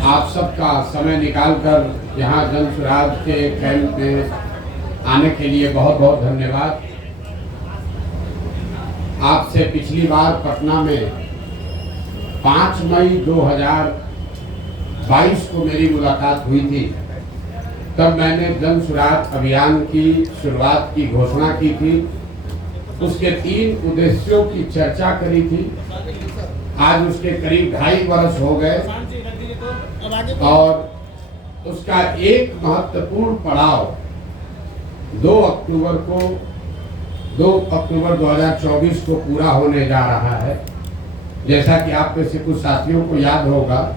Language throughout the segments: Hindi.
आप सबका समय निकालकर यहाँ जन स्वराज के कैंप में आने के लिए बहुत बहुत धन्यवाद। आपसे पिछली बार पटना में 5 मई 2022 को मेरी मुलाकात हुई थी। तब मैंने जन स्वराज अभियान की शुरुआत की घोषणा की थी। उसके 3 उद्देश्यों की चर्चा करी थी। आज उसके करीब 2.5 वर्ष हो गए और उसका एक महत्वपूर्ण पड़ाव 2 अक्टूबर 2024 को पूरा होने जा रहा है। जैसा कि आप में से कुछ साथियों को याद होगा,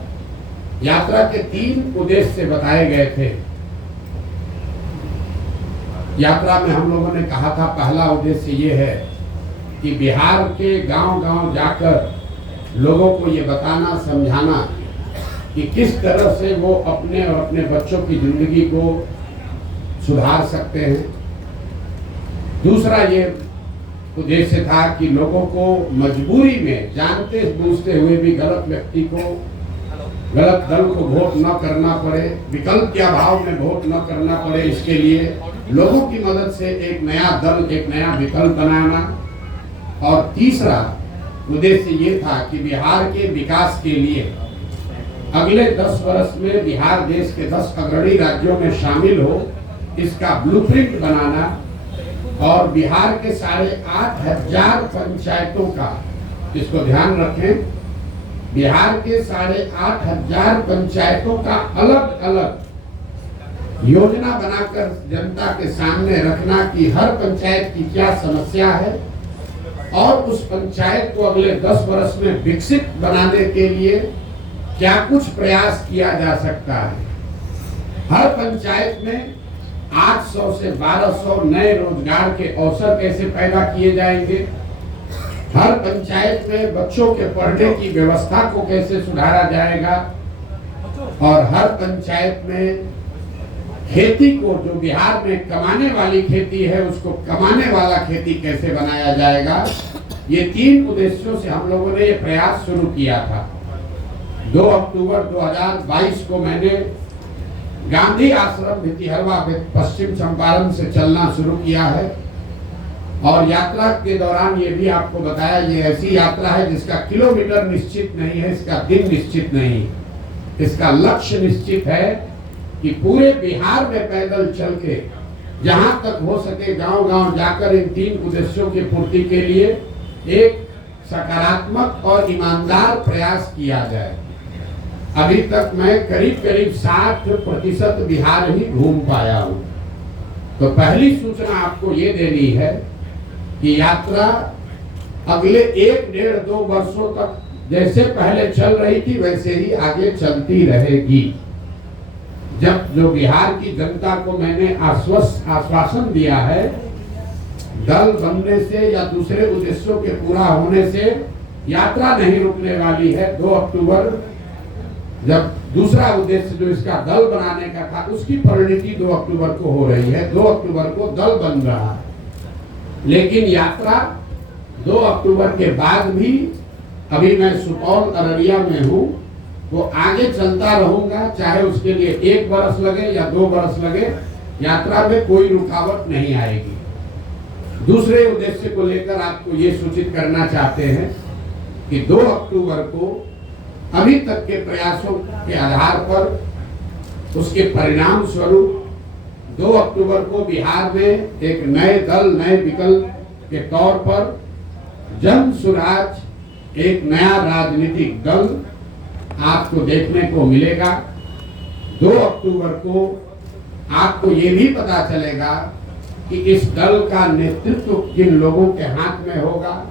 यात्रा के 3 उद्देश्य बताए गए थे। यात्रा में हम लोगों ने कहा था, पहला उद्देश्य ये है कि बिहार के गांव-गांव जाकर लोगों को ये बताना, समझाना कि किस तरह से वो अपने और अपने बच्चों की जिंदगी को सुधार सकते हैं। दूसरा ये उद्देश्य था कि लोगों को मजबूरी में जानते बूझते हुए भी गलत व्यक्ति को, गलत दल को वोट न करना पड़े, विकल्प के अभाव में वोट न करना पड़े। इसके लिए लोगों की मदद से एक नया दल, एक नया विकल्प बनाना। और तीसरा उद्देश्य ये था कि बिहार के विकास के लिए अगले 10 वर्ष में बिहार देश के 10 अग्रणी राज्यों में शामिल हो, इसका ब्लूप्रिंट बनाना और बिहार के 8,500 पंचायतों का, इसको ध्यान रखें, बिहार के 8,500 पंचायतों का अलग अलग योजना बनाकर जनता के सामने रखना कि हर पंचायत की क्या समस्या है और उस पंचायत को अगले 10 वर्ष में विकसित बनाने के लिए क्या कुछ प्रयास किया जा सकता है। हर पंचायत में 800 से 1200 नए रोजगार के अवसर कैसे पैदा किए जाएंगे, हर पंचायत में बच्चों के पढ़ने की व्यवस्था को कैसे सुधारा जाएगा और हर पंचायत में खेती को, जो बिहार में कमाने वाली खेती है, उसको कमाने वाला खेती कैसे बनाया जाएगा। ये 3 उद्देश्यों से हम लोगों ने ये प्रयास शुरू किया था। 2 अक्टूबर 2022 को मैंने गांधी आश्रम भितिहरवा पश्चिम चंपारण से चलना शुरू किया है और यात्रा के दौरान ये भी आपको बताया, ये ऐसी यात्रा है जिसका किलोमीटर निश्चित नहीं है, इसका दिन निश्चित नहीं, इसका लक्ष्य निश्चित है कि पूरे बिहार में पैदल चल के जहां तक हो सके गांव-गांव जाकर इन 3 उद्देश्यों की पूर्ति के लिए एक सकारात्मक और ईमानदार प्रयास किया जाए। अभी तक मैं करीब 60% बिहार ही घूम पाया हूं। तो पहली सूचना आपको ये देनी है कि यात्रा अगले 1-1.5-2 वर्षों तक जैसे पहले चल रही थी वैसे ही आगे चलती रहेगी। जब जो बिहार की जनता को मैंने आश्वासन दिया है, दल बनने से या दूसरे उद्देश्यों के पूरा होने से यात्रा नहीं रुकने वाली है। 2 अक्टूबर जब दूसरा उद्देश्य जो इसका दल बनाने का था, उसकी परिणति 2 अक्टूबर को हो रही है। 2 अक्टूबर को दल बन रहा है, लेकिन यात्रा 2 अक्टूबर के बाद भी, अभी मैं सुपौल अररिया में हूँ, वो आगे चलता रहूंगा, चाहे उसके लिए 1 वर्ष लगे या 2 वर्ष लगे, यात्रा में कोई रुकावट नहीं आएगी। दूसरे उद्देश्य को लेकर आपको ये सूचित करना चाहते हैं कि 2 अक्टूबर को अभी तक के प्रयासों के आधार पर उसके परिणाम स्वरूप 2 अक्टूबर को बिहार में एक नए दल, नए विकल्प के तौर पर जन स्वराज, एक नया राजनीतिक दल आपको देखने को मिलेगा। 2 अक्टूबर को आपको ये भी पता चलेगा कि इस दल का नेतृत्व किन लोगों के हाथ में होगा।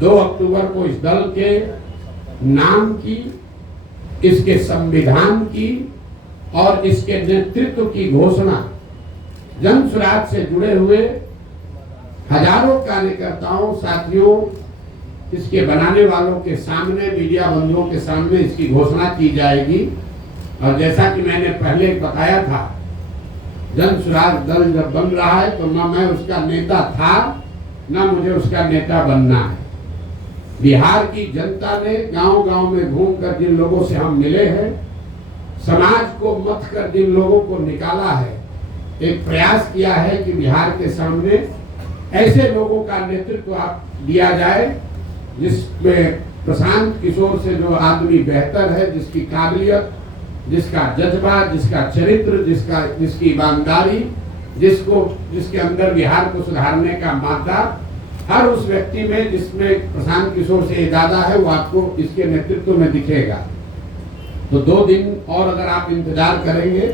2 अक्टूबर को इस दल के नाम की, इसके संविधान की और इसके नेतृत्व की घोषणा जन स्वराज से जुड़े हुए हजारों कार्यकर्ताओं, साथियों, इसके बनाने वालों के सामने, मीडिया बंधुओं के सामने इसकी घोषणा की जाएगी। और जैसा कि मैंने पहले बताया था, जन स्वराज दल जब बन रहा है तो न मैं उसका नेता था, न मुझे उसका नेता बनना है। बिहार की जनता ने गांव-गांव में घूमकर जिन लोगों से हम मिले हैं, समाज को मत कर जिन लोगों को निकाला है, एक प्रयास किया है कि बिहार के सामने ऐसे लोगों का नेतृत्व आप दिया जाए जिसमें प्रशांत किशोर से जो आदमी बेहतर है, जिसकी काबिलियत, जिसका जज्बा, जिसका चरित्र, जिसकी ईमानदारी, जिसके अंदर बिहार को सुधारने का मादा, हर उस व्यक्ति में जिसमें प्रशांत किशोर से ज्यादा है, वो आपको इसके नेतृत्व में दिखेगा। तो 2 दिन और अगर आप इंतजार करेंगे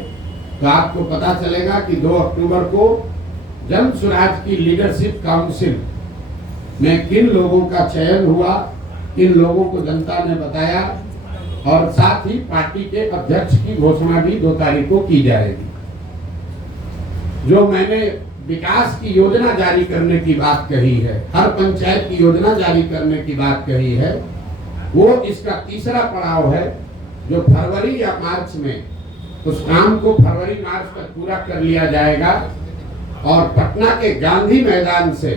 तो आपको पता चलेगा कि 2 अक्टूबर को जन स्वराज की लीडरशिप काउंसिल में किन लोगों का चयन हुआ, किन लोगों को जनता ने बताया, और साथ ही पार्टी के अध्यक्ष की घोषणा भी 2 तारीख को की जाएगी। जो मैंने विकास की योजना जारी करने की बात कही है, हर पंचायत की योजना जारी करने की बात कही है, वो इसका तीसरा पड़ाव है जो फरवरी या मार्च में, उस काम को फरवरी मार्च तक पूरा कर लिया जाएगा और पटना के गांधी मैदान से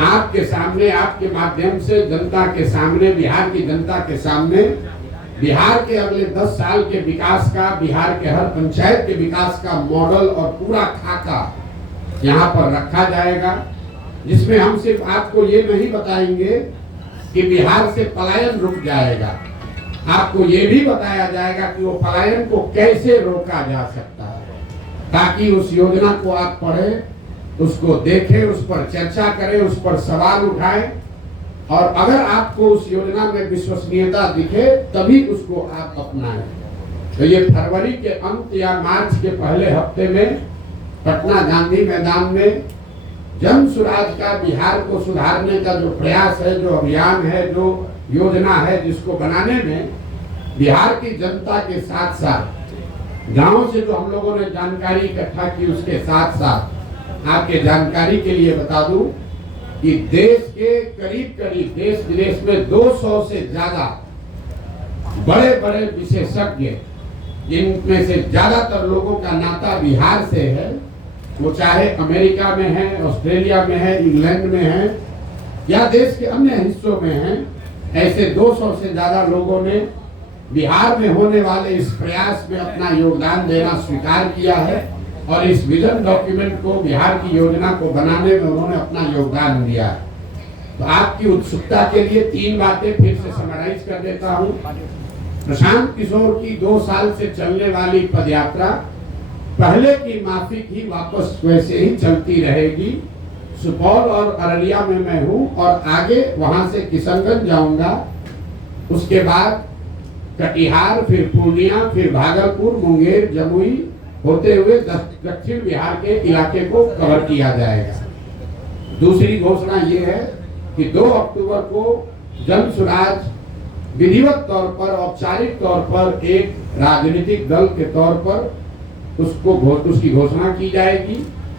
आपके सामने, आपके माध्यम से जनता के सामने, बिहार की जनता के सामने बिहार के अगले 10 साल के विकास का, बिहार के हर पंचायत के विकास का मॉडल और पूरा खाका यहाँ पर रखा जाएगा, जिसमें हम सिर्फ आपको ये नहीं बताएंगे कि बिहार से पलायन रुक जाएगा, आपको ये भी बताया जाएगा कि वो पलायन को कैसे रोका जा सकता है, ताकि उस योजना को आप पढ़ें, उसको देखें, उस पर चर्चा करें, उस पर सवाल उठाएं, और अगर आपको उस योजना में विश्वसनीयता दिखे तभी उसको आप अपनाएं। तो ये फरवरी के अंत या मार्च के पहले हफ्ते में पटना गांधी मैदान में जन स्वराज का, बिहार को सुधारने का जो प्रयास है, जो अभियान है, जो योजना है, जिसको बनाने में बिहार की जनता के साथ साथ गांव से जो हम लोगों ने जानकारी इकट्ठा की, उसके साथ साथ आपके जानकारी के लिए बता दूं कि देश के करीब देश विदेश में 200 से ज्यादा बड़े बड़े विशेषज्ञ, जिनमें से ज्यादातर लोगों का नाता बिहार से है, वो चाहे अमेरिका में है, ऑस्ट्रेलिया में है, इंग्लैंड में है या देश के अन्य हिस्सों में है, ऐसे 200 से ज्यादा लोगों ने बिहार में होने वाले इस प्रयास में अपना योगदान देना स्वीकार किया है और इस विजन डॉक्यूमेंट को, बिहार की योजना को बनाने में उन्होंने अपना योगदान दिया है। तो आपकी उत्सुकता के लिए 3 बातें फिर से समराइज कर देता हूं। प्रशांत किशोर की 2 साल से चलने वाली पदयात्रा पहले की माफिक ही वापस वैसे ही चलती रहेगी। सुपौल और अररिया में मैं हूं और आगे वहां से किशनगंज जाऊंगा, उसके बाद कटिहार, फिर पूर्णिया, फिर भागलपुर, मुंगेर, जमुई होते हुए दक्षिण बिहार के इलाके को कवर किया जाएगा। दूसरी घोषणा ये है कि 2 अक्टूबर को जन स्वराज विधिवत तौर पर, औपचारिक तौर पर एक राजनीतिक दल के तौर पर उसकी घोषणा की जाएगी।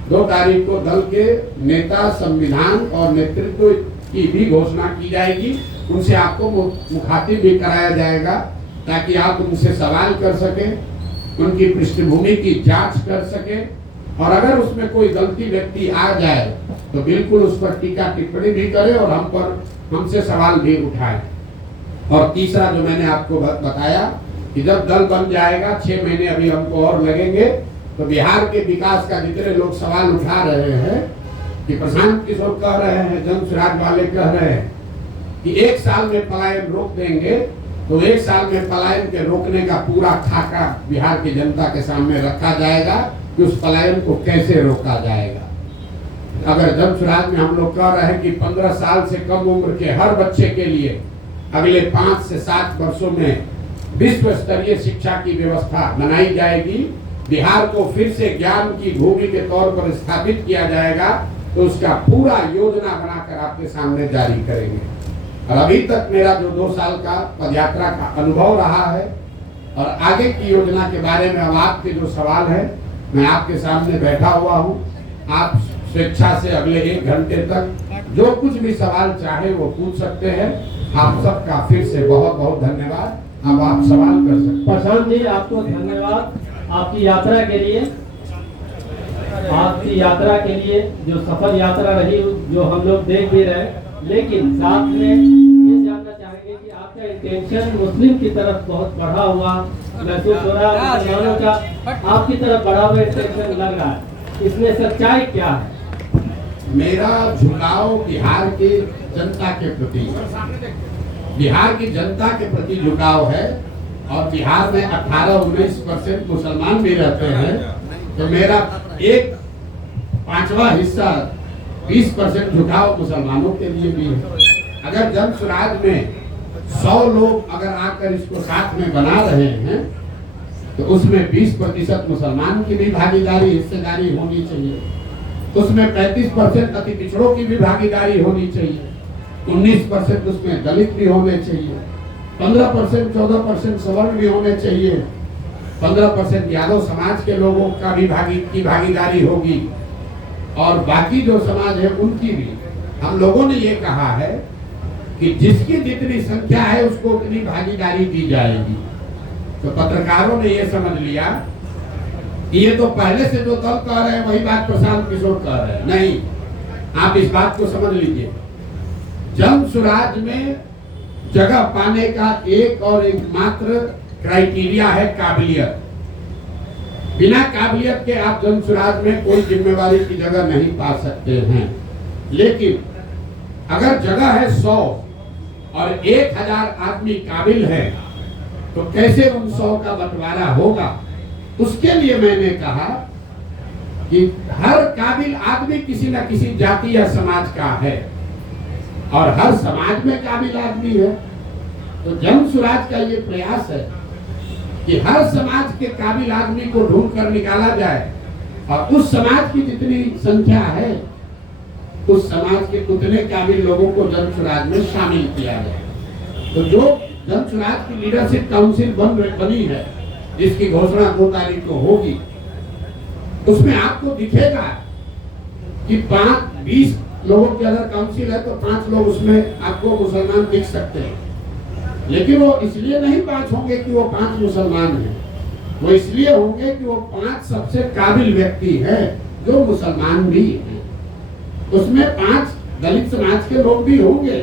2 तारीख को दल के नेता, संविधान और नेतृत्व की भी घोषणा की जाएगी। उनसे आपको मुखातिब भी कराया जाएगा ताकि आप उनसे सवाल कर सकें, उनकी पृष्ठभूमि की जांच कर सके, और अगर उसमें कोई गलती व्यक्ति आ जाए तो बिल्कुल उस पर टीका टिप्पणी भी करे और हमसे सवाल भी उठाए। और तीसरा जो मैंने आपको बताया कि जब दल बन जाएगा, 6 महीने अभी हमको और लगेंगे, तो बिहार के विकास का जितने लोग सवाल उठा रहे हैं कि प्रशांत किशोर कह रहे हैं, जन स्वराज वाले कह रहे हैं कि 1 साल में पलायन रोक देंगे, तो 1 साल में पलायन के रोकने का पूरा खाका बिहार की जनता के सामने रखा जाएगा कि उस पलायन को कैसे रोका जाएगा। अगर जन स्वराज में हम लोग कह रहे हैं कि 15 साल से कम उम्र के हर बच्चे के लिए अगले 5 से 7 वर्षों में विश्व स्तरीय शिक्षा की व्यवस्था बनाई जाएगी, बिहार को फिर से ज्ञान की भूमि के तौर पर स्थापित किया जाएगा, तो उसका पूरा योजना बनाकर आपके सामने जारी करेंगे। और अभी तक मेरा जो 2 साल का पदयात्रा का अनुभव रहा है और आगे की योजना के बारे में अब आपके जो सवाल है, मैं आपके सामने बैठा हुआ हूँ। आप स्वेच्छा से अगले 1 घंटे तक जो कुछ भी सवाल चाहे वो पूछ सकते हैं। आप सबका फिर से बहुत बहुत धन्यवाद। अब आप सवाल कर सकते हैं। प्रशांत जी, आपको धन्यवाद आपकी यात्रा के लिए, आपकी यात्रा के लिए जो सफल यात्रा रही, जो हम लोग देख भी रहे, लेकिन साथ में ये जानना चाहेंगे कि आप क्या का इंटेंशन मुस्लिम की तरफ बहुत बढ़ा हुआ महसूस हो रहा है, मुसलमानों का आपकी तरफ बढ़ा हुआ इंटेंशन लग रहा है, इसमें सच्चाई क्या है? मेरा झुकाव बिहार की जनता के प्रति, बिहार की जनता के प्रति झुकाव है। और बिहार में 18-19% मुसलमान भी रहते हैं, तो मेरा एक पांचवा हिस्सा 20% झुकाव मुसलमानों के लिए भी है। अगर जन स्वराज में 100 लोग अगर आकर इसको साथ में बना रहे हैं, तो उसमें 20% मुसलमान की भी भागीदारी, हिस्सेदारी होनी चाहिए। उसमें 35% अति पिछड़ों की भी भागीदारी होनी चाहिए। 19% उसमें दलित भी होने चाहिए। 15% 14% सवर्ण भी होने चाहिए। 15% यादव समाज के लोगों का भी भागीदारी होगी, और बाकी जो समाज है उनकी भी। हम लोगों ने ये कहा है कि जिसकी जितनी संख्या है उसको उतनी भागीदारी दी जाएगी। तो पत्रकारों ने ये समझ लिया कि ये तो पहले से जो दल कह रहे हैं वही बात प्रशांत किशोर कह रहे हैं। नहीं, आप इस बात को समझ लीजिए, जन स्वराज में जगह पाने का एक और एकमात्र क्राइटेरिया है काबिलियत। बिना काबिलियत के आप जन स्वराज में कोई जिम्मेवारी की जगह नहीं पा सकते हैं। लेकिन अगर जगह है 100 और 1000 आदमी काबिल है, तो कैसे उन 100 का बंटवारा होगा? उसके लिए मैंने कहा कि हर काबिल आदमी किसी न किसी जाति या समाज का है, और हर समाज में काबिल आदमी है। तो जन स्वराज का ये प्रयास है कि हर समाज के काबिल आदमी को ढूंढ कर निकाला जाए, और उस समाज की जितनी संख्या है उस समाज के उतने काबिल लोगों को जन स्वराज में शामिल किया जाए। तो जो जन स्वराज की लीडरशिप काउंसिल बनी है, जिसकी घोषणा 2 तारीख को होगी, उसमें आपको दिखेगा कि 20 लोगों की अगर काउंसिल है तो 5 लोग उसमें आपको मुसलमान दिख सकते हैं। लेकिन वो इसलिए नहीं 5 होंगे कि वो 5 मुसलमान हैं, वो इसलिए होंगे कि वो 5 सबसे काबिल व्यक्ति हैं जो मुसलमान भी हैं। उसमें 5 दलित समाज के लोग भी होंगे,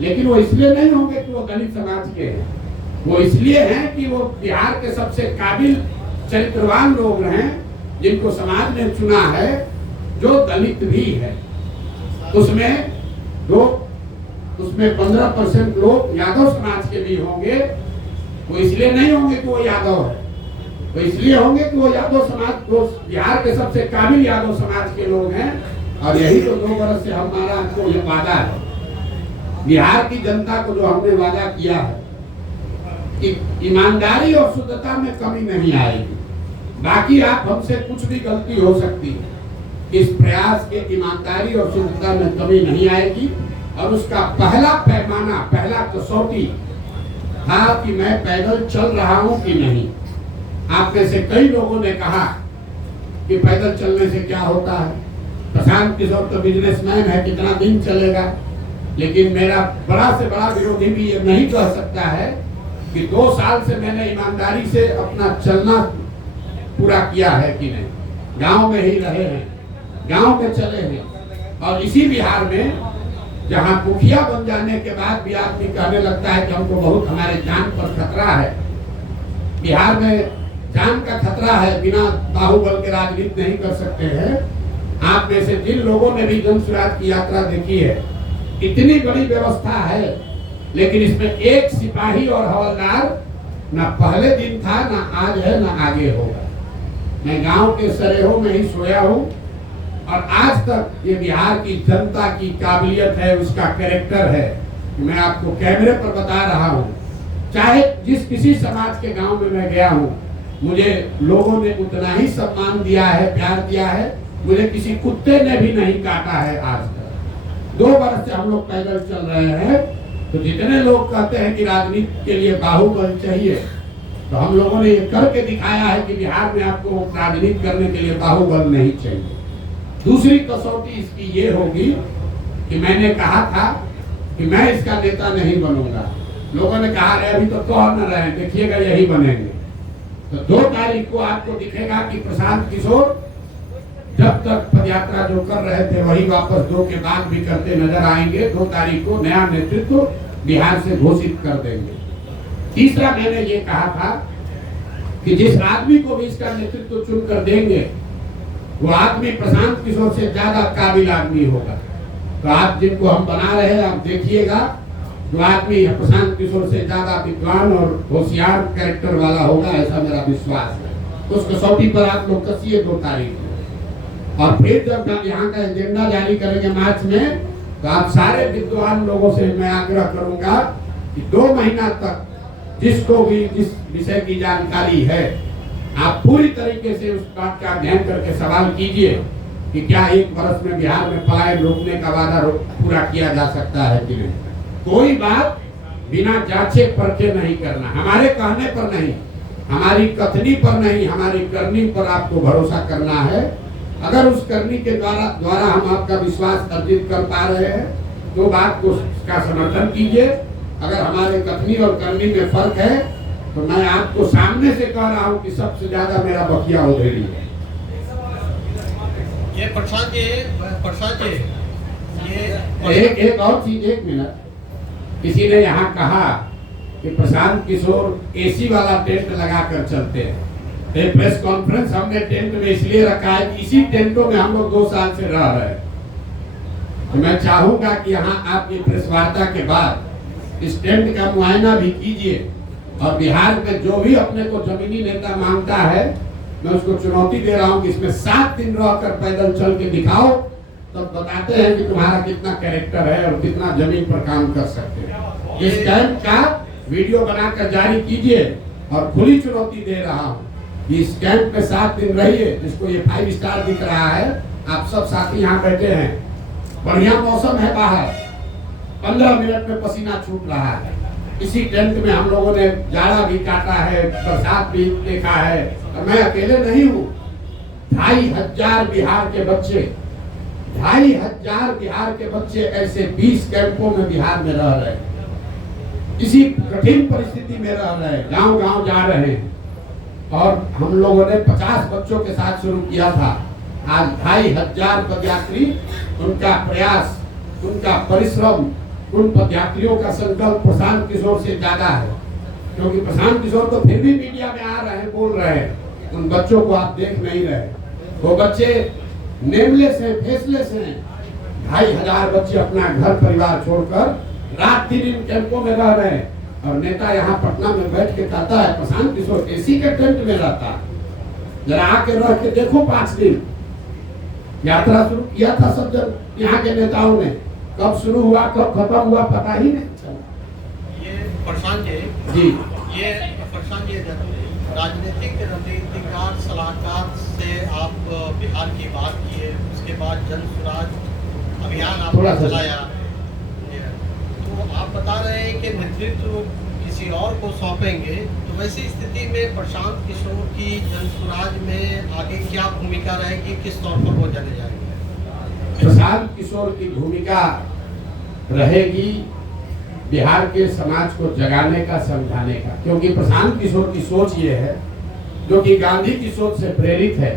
लेकिन वो इसलिए नहीं होंगे कि वो दलित समाज के हैं, वो इसलिए हैं कि वो बिहार के सबसे काबिल चरित्रवान लोग हैं, जिनको समाज ने चुना है, जो दलित भी है। उसमें 15% लोग यादव समाज के भी होंगे। वो इसलिए नहीं होंगे कि वो यादव है, वो इसलिए होंगे कि वो यादव समाज, वो बिहार के सबसे काबिल यादव समाज के लोग हैं। और यही तो 2 बरस से हमारा आपको ये वादा है, बिहार की जनता को जो हमने वादा किया है कि ईमानदारी और शुद्धता में कमी नहीं आएगी। बाकी आप हमसे कुछ भी गलती हो सकती है, इस प्रयास के ईमानदारी और शुद्धता में कमी नहीं आएगी। और उसका पहला पैमाना, पहला कसौटी था कि मैं पैदल चल रहा हूं कि नहीं। आप में से कई लोगों ने कहा कि पैदल चलने से क्या होता है, प्रशांत किशोर तो बिजनेसमैन है, कितना दिन चलेगा। लेकिन मेरा बड़ा से बड़ा विरोधी भी ये नहीं कह सकता है कि 2 साल से मैंने ईमानदारी से अपना चलना पूरा किया है कि नहीं। गांव में ही रहे हैं, गांव में चले हैं। और इसी बिहार में जहां मुखिया बन जाने के बाद भी आदमी कहने लगता है कि हमको बहुत हमारे जान पर खतरा है। बिहार में जान का खतरा है, बिना बाहुबल के राजनीति नहीं कर सकते हैं। आप में से जिन लोगों ने भी जन स्वराज की यात्रा देखी है, इतनी बड़ी व्यवस्था है, लेकिन इसमें एक सिपाही और हवलदार ना पहले दिन था, ना आज है, ना आगे होगा। मैं गांव के सरेहों में ही सोया हूं, और आज तक ये बिहार की जनता की काबिलियत है, उसका कैरेक्टर है। मैं आपको कैमरे पर बता रहा हूं, चाहे जिस किसी समाज के गांव में मैं गया हूं, मुझे लोगों ने उतना ही सम्मान दिया है, प्यार दिया है। मुझे किसी कुत्ते ने भी नहीं काटा है आज तक। 2 वर्ष से हम लोग पैदल चल रहे हैं। तो जितने लोग कहते हैं कि राजनीति के लिए बाहुबल चाहिए, तो हम लोगों ने ये करके दिखाया है कि बिहार में आपको राजनीति करने के लिए बाहुबल नहीं चाहिए। दूसरी कसौटी इसकी ये होगी कि मैंने कहा था कि मैं इसका नेता नहीं बनूंगा। लोगों ने कहा अभी तो कह न रहे, देखिएगा यही बनेंगे। तो 2 तारीख को आपको दिखेगा कि प्रशांत किशोर जब तक पदयात्रा जो कर रहे थे वही वापस 2 के बाद भी करते नजर आएंगे। 2 तारीख को नया नेतृत्व बिहार से घोषित कर देंगे। तीसरा मैंने ये कहा था कि जिस आदमी को भी इसका नेतृत्व चुन कर देंगे वो आदमी प्रशांत किशोर से ज्यादा काबिल आदमी होगा। तो आप जिनको हम बना रहे हैं आप देखिएगा, जो आदमी प्रशांत किशोर से ज्यादा विद्वान और होशियार कैरेक्टर वाला होगा, ऐसा मेरा विश्वास है। तो उस कसौटी पर आप लोग कसिए 2 तारीख को। और फिर जब हम यहाँ का एजेंडा जारी करेंगे मार्च में, तो आप सारे विद्वान लोगों से मैं आग्रह करूंगा कि 2 महीना तक जिसको भी जिस विषय की जानकारी है आप पूरी तरीके से उस बात का अध्ययन करके सवाल कीजिए कि क्या 1 वर्ष में बिहार में पलायन रोकने का वादा पूरा किया जा सकता है कि नहीं। कोई बात बिना जांचे परखे नहीं करना, हमारे कहने पर नहीं, हमारी कथनी पर नहीं, हमारी करनी पर आपको भरोसा करना है। अगर उस करनी के द्वारा हम आपका विश्वास अर्जित कर पा रहे हैं तो बात को का समर्थन कीजिए। अगर हमारे कथनी और करनी में फर्क है तो मैं आपको सामने से कह रहा हूँ कि सबसे ज्यादा मेरा बकिया उधेड़ी है। ये प्रशांत जी एक और चीज, 1 मिनट, किसी ने यहाँ कहा कि प्रशांत किशोर एसी वाला टेंट लगा कर चलते हैं। एक प्रेस कॉन्फ्रेंस हमने टेंट में इसलिए रखा है कि इसी टेंटों में हम लोग 2 साल से रह रहे हैं। तो मैं चाहूंगा कि यहाँ आपकी प्रेस वार्ता के बाद इस टेंट का मुआयना भी कीजिए और बिहार में जो भी अपने को जमीनी नेता मांगता है मैं उसको चुनौती दे रहा हूँ कि इसमें 7 दिन रहकर पैदल चल के दिखाओ, तब बताते हैं कि तुम्हारा कितना कैरेक्टर है और कितना जमीन पर काम कर सकते हैं। इस कैंप का वीडियो बनाकर जारी कीजिए और खुली चुनौती दे रहा हूँ कि इस कैंप में 7 दिन रहिए। जिसको ये 5 स्टार दिख रहा है, आप सब साथी यहाँ बैठे हैं, बढ़िया मौसम है बाहर, 15 मिनट में पसीना छूट रहा है। इसी टेंट में हम लोगों ने जाड़ा भी काटा है, बरसात भी देखा है, और मैं अकेले नहीं हूँ। 2500 बिहार के बच्चे, 2500 बिहार के बच्चे ऐसे 20 कैंपों में बिहार में रह रहे हैं, इसी कठिन परिस्थिति में रह रहे हैं, गांव-गांव जा रहे हैं। और हम लोगों ने 50 बच्चों के साथ शुरू किया था, आज 2500 पदयात्री, उनका प्रयास, उनका परिश्रम, उन पदयात्रियों का संकल्प प्रशांत किशोर से ज्यादा है। क्योंकि प्रशांत किशोर तो फिर भी मीडिया में आ रहे हैं, बोल रहे हैं, उन बच्चों को आप देख नहीं रहे। वो बच्चे नेमलेस हैं, फेसलेस हैं। 2500 बच्चे अपना घर परिवार छोड़कर रात दिन इन कैंपों में रह रहे हैं। और नेता यहाँ पटना में बैठ के कहता है प्रशांत किशोर एसी के टेंट में रहता है। जरा आके रह के देखो, 5 दिन यात्रा शुरू किया था सब जन यहाँ के नेताओं ने, कब शुरू हुआ कब खत्म हुआ पता ही नहीं चला। ये प्रशांत जी, ये प्रशांत जी राजनीतिक रणनीतिकार सलाहकार से आप बिहार की बात किए, उसके बाद जन स्वराज अभियान आपने चलाया, तो आप बता रहे हैं कि नेतृत्व किसी और को सौंपेंगे। तो वैसी स्थिति में प्रशांत किशोर की जन स्वराज में आगे क्या भूमिका रहेगी, किस तौर पर वो जाने जाएंगे? प्रशांत किशोर की भूमिका रहेगी बिहार के समाज को जगाने का, समझाने का। क्योंकि प्रशांत किशोर की सोच ये है, जो कि गांधी की सोच से प्रेरित है,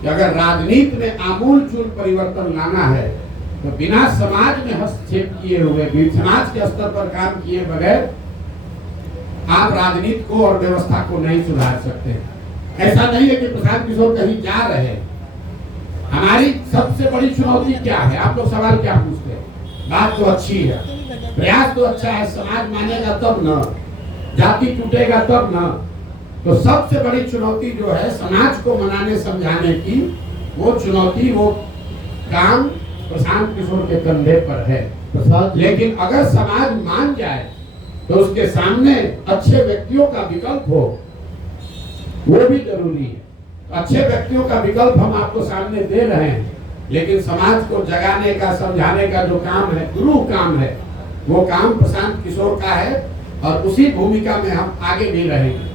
कि अगर राजनीति में आमूलचूल परिवर्तन लाना है तो बिना समाज में हस्तक्षेप किए हुए, समाज के स्तर पर काम किए बगैर आप राजनीति को और व्यवस्था को नहीं सुधार सकते। ऐसा नहीं है कि प्रशांत किशोर कहीं जा रहे हैं। हमारी सबसे बड़ी चुनौती क्या है? आप लोग सवाल क्या पूछते हैं? बात तो अच्छी है, प्रयास तो अच्छा है, समाज मानेगा तब न, जाति टूटेगा तब न। तो सबसे बड़ी चुनौती जो है समाज को मनाने समझाने की, वो चुनौती, वो काम प्रशांत किशोर के कंधे पर है। लेकिन अगर समाज मान जाए तो उसके सामने अच्छे व्यक्तियों का विकल्प हो, वो भी जरूरी है। अच्छे व्यक्तियों का विकल्प हम आपको सामने दे रहे हैं, लेकिन समाज को जगाने का, समझाने का जो काम है, गुरु काम है, वो काम प्रशांत किशोर का है। और उसी भूमिका में हम आगे भी रहेंगे।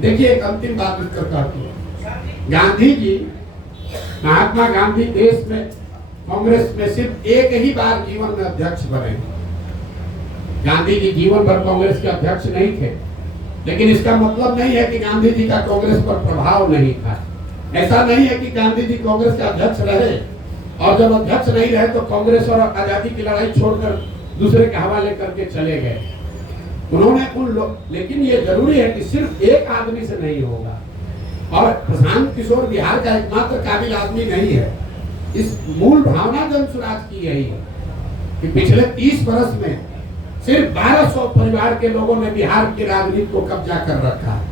देखिए, एक अंतिम बात इसका कहती हूँ, गांधी जी, महात्मा गांधी देश में कांग्रेस में सिर्फ एक ही बार जीवन में अध्यक्ष बने। गांधी जी जीवन भर कांग्रेस के अध्यक्ष नहीं थे, लेकिन इसका मतलब नहीं है कि गांधी जी का कांग्रेस पर प्रभाव नहीं था। ऐसा नहीं है कि गांधी जी कांग्रेस के अध्यक्ष रहे और जब अध्यक्ष नहीं रहे तो कांग्रेस और आजादी की लड़ाई छोड़कर दूसरे के हवाले करके चले गए। उन्होंने उन लोग, लेकिन ये जरूरी है कि सिर्फ एक आदमी से नहीं होगा। और प्रशांत किशोर बिहार का एकमात्र काबिल आदमी नहीं है। इस मूल भावना जन स्वराज की यही है कि पिछले 30 वर्ष में सिर्फ 1200 परिवार के लोगों ने बिहार की राजनीति को कब्जा कर रखा है।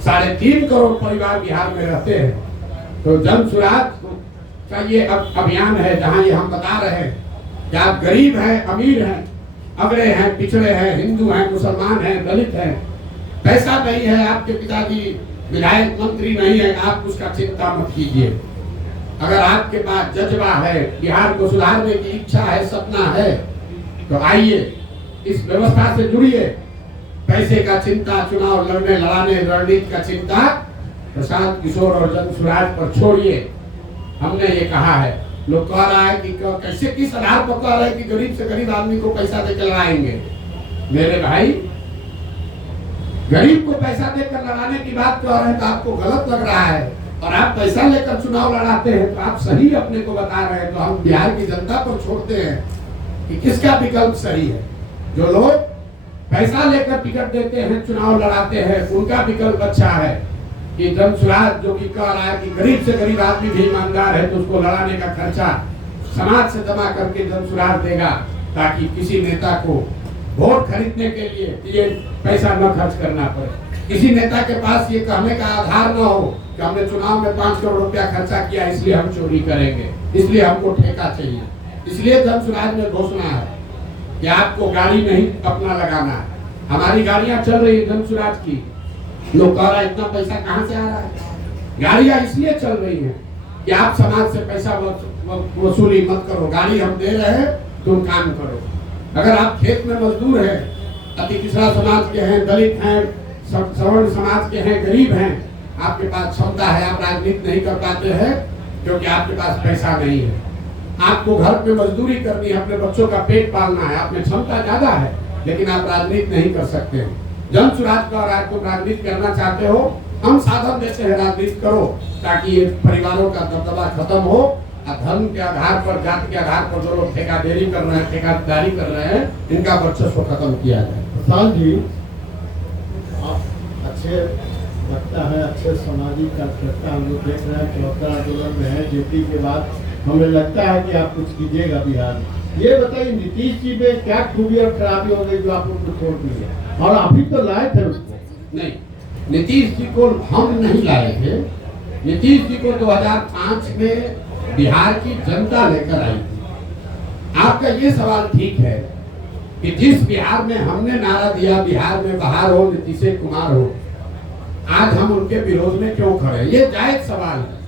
3.5 करोड़ परिवार बिहार में रहते हैं। तो जन स्वराज का ये अभियान है जहां ये हम बता रहे हैं कि आप गरीब हैं, अमीर हैं, अगड़े हैं, पिछड़े हैं, हिंदू हैं, मुसलमान हैं, दलित हैं, पैसा नहीं है, आपके पिताजी विधायक मंत्री नहीं है, आप उसका चिंता मत कीजिए। अगर आपके पास जज्बा है, बिहार को सुधारने की इच्छा है, सपना है, तो आइए इस व्यवस्था से जुड़िए। पैसे का चिंता, चुनाव लड़ने लड़ाने रणनीति का चिंता प्रशांत किशोर और जन स्वराज पर छोड़िए। हमने ये कहा है, लोग कह रहा है कि कैसे, किस आधार पर कह रहे हैं कि गरीब से गरीब आदमी को पैसा देकर लड़ाएंगे। मेरे भाई, गरीब को पैसा देकर लड़ाने की बात कह रहे हैं तो आपको गलत लग रहा है, और आप पैसा लेकर चुनाव लड़ाते हैं तो आप सही अपने को बता रहे हैं। तो हम बिहार की जनता पर छोड़ते हैं कि किसका विकल्प सही है। जो लोग पैसा लेकर टिकट देते हैं, चुनाव लड़ाते हैं, उनका विकल्प अच्छा है कि जन स्वराज जो कि कह रहा है कि गरीब से गरीब आदमी भी ईमानदार है तो उसको लड़ाने का खर्चा समाज से जमा करके जन स्वराज देगा, ताकि किसी नेता को वोट खरीदने के लिए ये पैसा न खर्च करना पड़े। किसी नेता के पास ये कहने का आधार न हो कि हमने चुनाव में 5 करोड़ रुपया खर्चा किया इसलिए हम चोरी करेंगे, इसलिए हमको ठेका चाहिए। इसलिए जन स्वराज में घोषणा है कि आपको गाड़ी नहीं अपना लगाना है। हमारी गाड़ियां चल रही है जन स्वराज की। लोग कह रहा है इतना पैसा कहां से आ रहा है। गाड़ियां इसलिए चल रही है कि आप समाज से पैसा वसूली मत करो, गाड़ी हम दे रहे हैं, तुम काम करो। अगर आप खेत में मजदूर हैं, अति पिछड़ा समाज के हैं, दलित हैं, सवर्ण समाज के हैं, गरीब हैं, आपके पास क्षमता है, आप राजनीति नहीं कर पाते हैं क्योंकि आपके पास पैसा नहीं है। आपको घर पे मजदूरी करनी है, अपने बच्चों का पेट पालना है, आप में क्षमता ज्यादा है लेकिन आप राजनीति नहीं कर सकते हैं। जन स्वराज का और तुम राजनीति करना चाहते हो, हम साधन देते हैं, राजनीति करो ताकि ये परिवारों का दबदबा खत्म हो। धर्म के आधार पर, जाति के आधार पर जो लोग ठेकेदारी कर रहे हैं, ठेकेदारी कर रहे हैं, इनका वर्चस्व खत्म किया जाए। प्रशांत जी, आप अच्छे लगता है, अच्छे सामाजिक कार्यकर्ता हम लोग देख रहे हैं, 74 आंदोलन में है, जेपी के बाद हमें लगता है कि आप कुछ कीजिएगा बिहार में। ये बताइए, नीतीश जी में क्या खूबी और खराबी हो गई जो आप उनको छोड़ दिए, और आप ही तो लाए थे उसको? नहीं, नीतीश जी को हम नहीं लाए थे। नीतीश जी को 2005 में बिहार की जनता लेकर आई थी। आपका ये सवाल ठीक है कि जिस बिहार में हमने नारा दिया बिहार में बहार हो, नीतीश कुमार हो, आज हम उनके विरोध में क्यों खड़े, ये जायज सवाल है।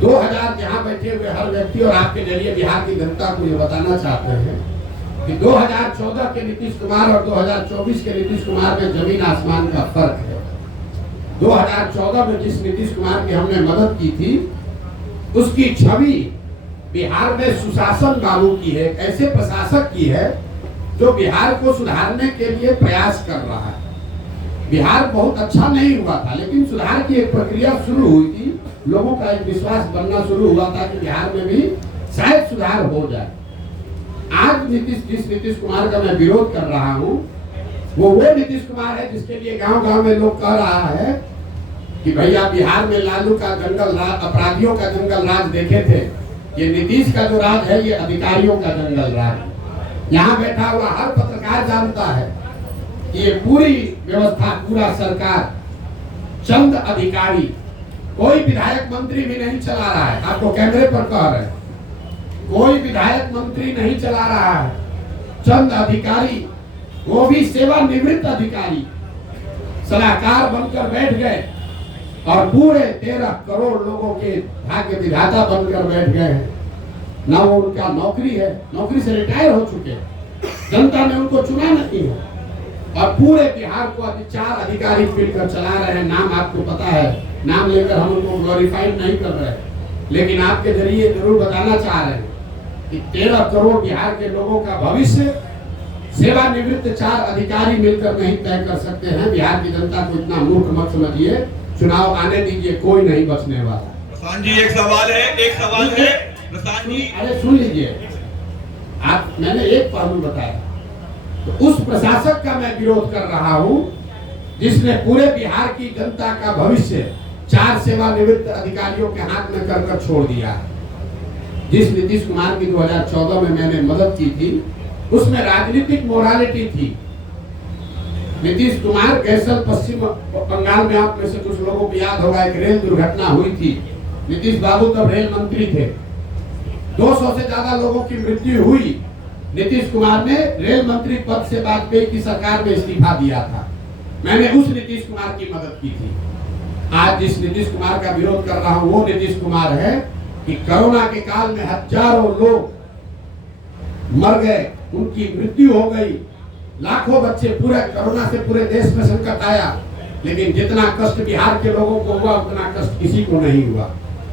2000 जहां बैठे हुए हर व्यक्ति और आपके जरिए बिहार की जनता को ये बताना चाहते हैं कि 2014 के नीतीश कुमार और 2024 के नीतीश कुमार में जमीन आसमान का फर्क है। 2014 में जिस नीतीश कुमार की हमने मदद की थी, उसकी छवि बिहार में सुशासन लागू की है, ऐसे प्रशासक की है जो बिहार को सुधारने के लिए प्रयास कर रहा है। बिहार बहुत अच्छा नहीं हुआ था लेकिन सुधार की एक प्रक्रिया शुरू हुई थी, लोगों का एक विश्वास बनना शुरू हुआ था कि बिहार में भी शायद सुधार हो जाए। आज जिस नीतीश कुमार का मैं विरोध कर रहा हूँ, वो नीतीश कुमार है जिसके लिए गांव-गांव में लोग कह रहा है कि भैया बिहार में लालू का जंगल राज, अपराधियों का जंगल राज देखे थे, ये नीतीश का जो राज है ये अधिकारियों का जंगल राज। यहाँ बैठा हुआ हर पत्रकार जानता है कि ये पूरी व्यवस्था, पूरा सरकार चंद अधिकारी, कोई विधायक मंत्री भी नहीं चला रहा है। आपको कैमरे पर कह रहे हैं, कोई विधायक मंत्री नहीं चला रहा है, चंद अधिकारी, वो भी सेवानिवृत्त अधिकारी सलाहकार बनकर बैठ गए और पूरे 13 करोड़ लोगों के भाग्य विधाता बनकर बैठ गए हैं। ना वो उनका नौकरी है, नौकरी से रिटायर हो चुके, जनता ने उनको चुना नहीं है, और पूरे बिहार को 4 अधिकारी मिलकर चला रहे हैं। नाम आपको पता है, नाम लेकर हम उनको ग्लोरीफाइड नहीं कर रहे, लेकिन आपके जरिए जरूर बताना चाह रहे हैं कि 13 करोड़ बिहार के लोगों का भविष्य सेवानिवृत्त 4 अधिकारी मिलकर नहीं तय कर सकते हैं। बिहार की जनता को इतना मूर्ख मत समझिए, चुनाव आने दीजिए, कोई नहीं बचने वाला। प्रशांत जी, एक सवाल है प्रशांत जी। अरे सुन लीजिए, मैंने एक पहलू बताया, तो उस प्रशासक का मैं विरोध कर रहा हूं जिसने पूरे बिहार की जनता का भविष्य 4 सेवानिवृत्त अधिकारियों के हाथ में कर छोड़ दिया। जिस नीतीश कुमार की 2014 में मैंने मदद की थी, उसमें राजनीतिक मोरालिटी थी। नीतीश कुमार कैसल पश्चिम बंगाल में, आप में से कुछ लोगों को याद होगा, एक रेल दुर्घटना हुई थी। नीतीश बाबू तब रेल मंत्री थे, 200 से ज्यादा लोगों की मृत्यु हुई। नीतीश कुमार ने रेल मंत्री पद से वाजपेयी की सरकार में इस्तीफा दिया था। मैंने उस नीतीश कुमार की मदद की थी। आज जिस नीतीश कुमार का विरोध कर रहा हूं वो नीतीश कुमार है कि कोरोना के काल में हजारों लोग मर गए, उनकी मृत्यु हो गई, लाखों बच्चे, पूरे कोरोना से पूरे देश में संकट आया, लेकिन जितना कष्ट बिहार के लोगों को हुआ उतना कष्ट किसी को नहीं हुआ।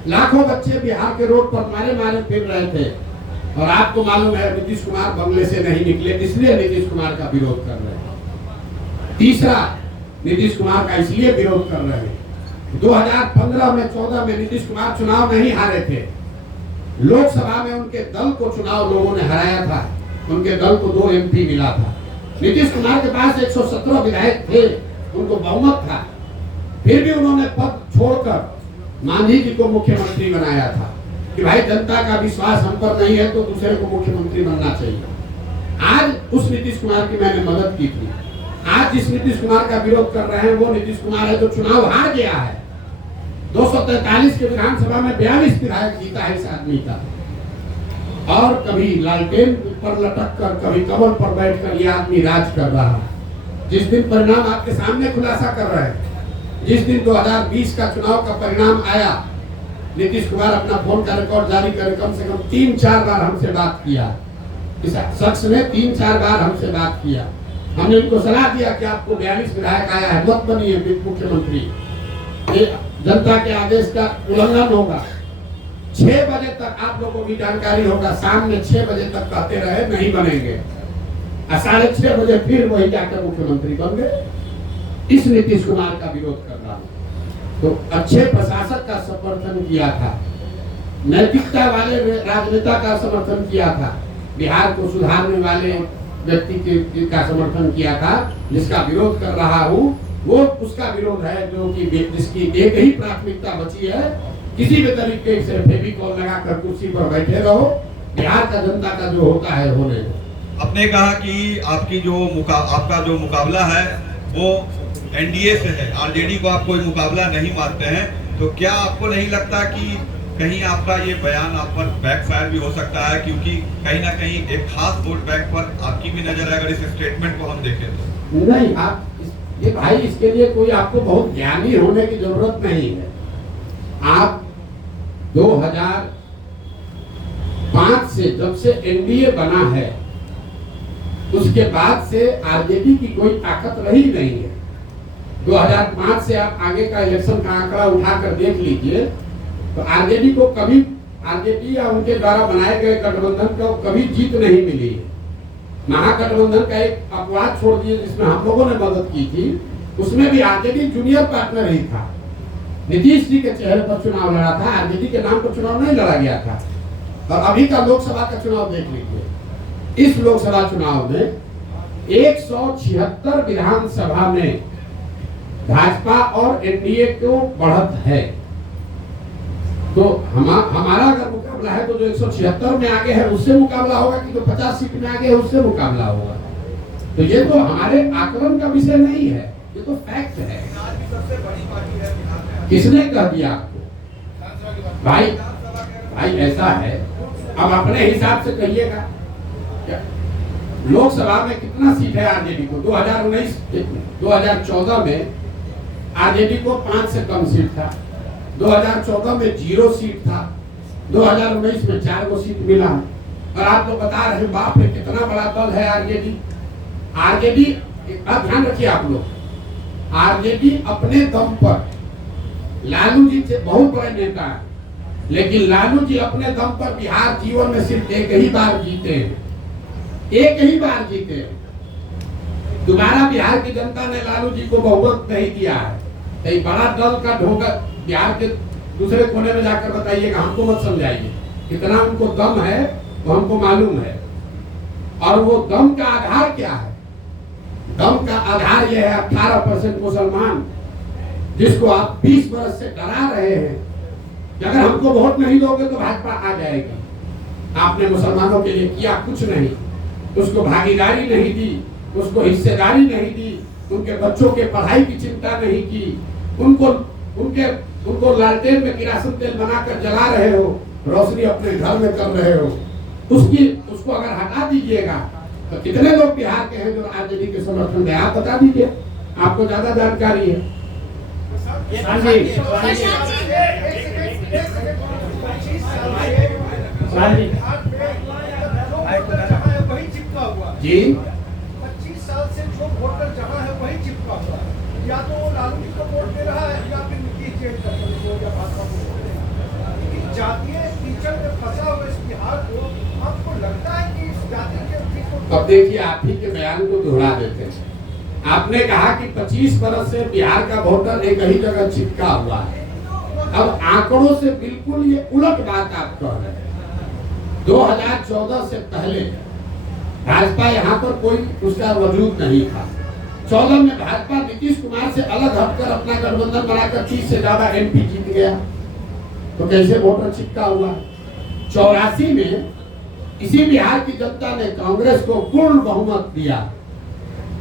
लाखों बच्चे बिहार के रोड पर मारे फिर रहे थे, और आपको मालूम है नीतीश कुमार बंगले से नहीं निकले, इसलिए नीतीश कुमार का विरोध कर रहे हैं। तीसरा, नीतीश कुमार का इसलिए विरोध कर रहे हैं, 2015 में 14 में नीतीश कुमार चुनाव नहीं हारे थे। लोकसभा में उनके दल को चुनाव लोगों ने हराया था, उनके दल को 2 MP मिला था। नीतीश कुमार के पास 117 विधायक थे, उनको बहुमत था, फिर भी उन्होंने पद छोड़कर मांझी जी को मुख्यमंत्री बनाया था कि भाई जनता का विश्वास हम पर नहीं है तो दूसरे को मुख्यमंत्री बनना चाहिए। आज उस नीतीश कुमार की मैंने मदद की थी। आज जिस नीतीश कुमार का विरोध कर रहे हैं वो नीतीश कुमार है जो चुनाव हार गया है। 243 के विधानसभा में 42 विधायक जीता है इस आदमी का, और कभी लालटेन पर लटक कर, कभी कमल पर बैठकर यह आदमी राज कर रहा है। जिस दिन परिणाम आपके सामने खुलासा कर रहे हैं, जिस दिन 2020 का चुनाव का परिणाम आया, नीतीश कुमार अपना फोन का रिकॉर्ड जारी कर कम से कम 3-4 बार हमसे बात किया। इस शख्स ने 3-4 बार हमसे बात किया। हमने उनको सलाह दिया कि आपको 42 विधायक आया है, मत बनिए मुख्यमंत्री, जनता के आदेश का उल्लंघन होगा। 6 बजे तक आप लोगों को भी जानकारी होगा, शाम में 6 बजे तक कहते रहे नहीं बनेंगे, 6:30 बजे फिर वही जाकर मुख्यमंत्री बन गए। इस नीतीश कुमार का विरोध कर रहा हूं। तो अच्छे प्रशासक का समर्थन किया था, नैतिकता वाले राजनेता का समर्थन किया था, बिहार को सुधारने वाले व्यक्ति का समर्थन किया था। जिसका विरोध कर रहा हूं वो उसका विरोध है जो कि जिसकी एक ही प्राथमिकता बची है, किसी भी तरीके से फेविकॉल लगाकर कुर्सी पर बैठे रहो, बिहार का जनता का जो होता है होने दो। आपने कहा कि आपका जो मुकाबला है वो एनडीए से है, आरजेडी को आप कोई मुकाबला नहीं मानते हैं, तो क्या आपको नहीं लगता कि कहीं आपका ये बयान आप पर बैकफायर भी हो सकता है, क्योंकि कहीं ना कहीं एक खास वोट बैंक पर आपकी भी नजर है अगर इस स्टेटमेंट को हम देखें तो? नहीं, आप ये भाई इसके लिए कोई आपको बहुत ज्ञानी होने की जरूरत नहीं है। आप 2005 से जब से एनडीए बना है उसके बाद से आरजेडी की कोई ताकत रही नहीं है। 2005 से आप आगे का इलेक्शन का आंकड़ा उठाकर देख लीजिए तो आरजेडी को कभी, आरजेडी या उनके द्वारा बनाए गए गठबंधन को कभी जीत नहीं मिली है। महागठबंधन का एक अपवाद छोड़ दिए जिसमें हम लोगों ने मदद की थी, उसमें भी आरजेडी जूनियर पार्टनर ही था। नीतीश जी के चेहरे पर चुनाव लड़ा था, आरजेडी के नाम पर चुनाव नहीं लड़ा गया था। और अभी का लोकसभा का चुनाव देख लीजिए, इस लोकसभा चुनाव में 176 विधानसभा में भाजपा और एनडीए को बढ़त है। तो हमारा अगर मुकाबला है तो जो 176 में आगे है उससे मुकाबला होगा कि जो 50 सीट में आगे है उससे मुकाबला होगा। तो ये तो हमारे आकलन का विषय नहीं है, ये तो फैक्ट है। किसने कह दिया आपको? भाई ऐसा है, अब अपने हिसाब से कहिएगा लोकसभा में कितना सीट है आरजेडी को? 2014 में आरजेडी को 5 से कम सीट था, 2014 में 0 सीट था, 2019 में 4 को सीट मिला। और आप लोग बता रहे हैं बाप रे कितना बड़ा दल है आरजेडी। आरजेडी, बात ध्यान रखिए आप लोग, आरजेडी अपने दम पर, लालू जी से बहुत बड़े नेता है, लेकिन लालू जी अपने दम पर बिहार जीवन में सिर्फ एक ही बार जीते हैं, एक ही बार जीते हैं। दोबारा बिहार की जनता ने लालू जी को बहुमत नहीं दिया है। एक बड़ा दल का ढोंगा बिहार के दूसरे कोने में जाकर बताइएगा, हमको मत समझाइए, कितना उनको दम है वो हमको मालूम है। और वो दम का आधार क्या है? दम का आधार यह है 18% मुसलमान, जिसको आप 20 बरस से डरा रहे हैं कि अगर हमको वोट नहीं दोगे तो भाजपा आ जाएगी। आपने मुसलमानों के लिए किया कुछ नहीं, उसको भागीदारी नहीं दी, उसको हिस्सेदारी नहीं दी, उनके बच्चों के पढ़ाई की चिंता नहीं की, उनको लालटेन में किरासन तेल बनाकर जला रहे हो, रोशनी अपने घर में कर रहे हो। उसको अगर हटा दीजिएगा तो कितने लोग बिहार के हैं जो आरजेडी के समर्थन में? आप बता दीजिए, आपको ज्यादा जानकारी है। जी 25 साल से जो वोटर जहाँ है वही चिपका हुआ है, या तो वो लालू जी को वोट दे रहा है या फिर नीतीश जी को या भाजपा को वोट दे रहा है। लेकिन जातीय कीचड़ में फंसा हुआ इस बिहार को आपको लगता है कि इस जाति के अब देखिए, आप ही के बयान को दोहरा देते हैं। आपने कहा कि 25 बरस से बिहार का वोटर एक ही जगह चिपका हुआ है। अब आंकड़ों से बिल्कुल ये उलट बात आप कह रहे हैं। 2014 से पहले भाजपा यहाँ पर कोई उसका वजूद नहीं था। 14 में भाजपा नीतीश कुमार से अलग हटकर अपना गठबंधन बनाकर 30 से ज्यादा MP जीत गया, तो कैसे वोटर चिपका हुआ? 84 में इसी बिहार की जनता ने कांग्रेस को पूर्ण बहुमत दिया,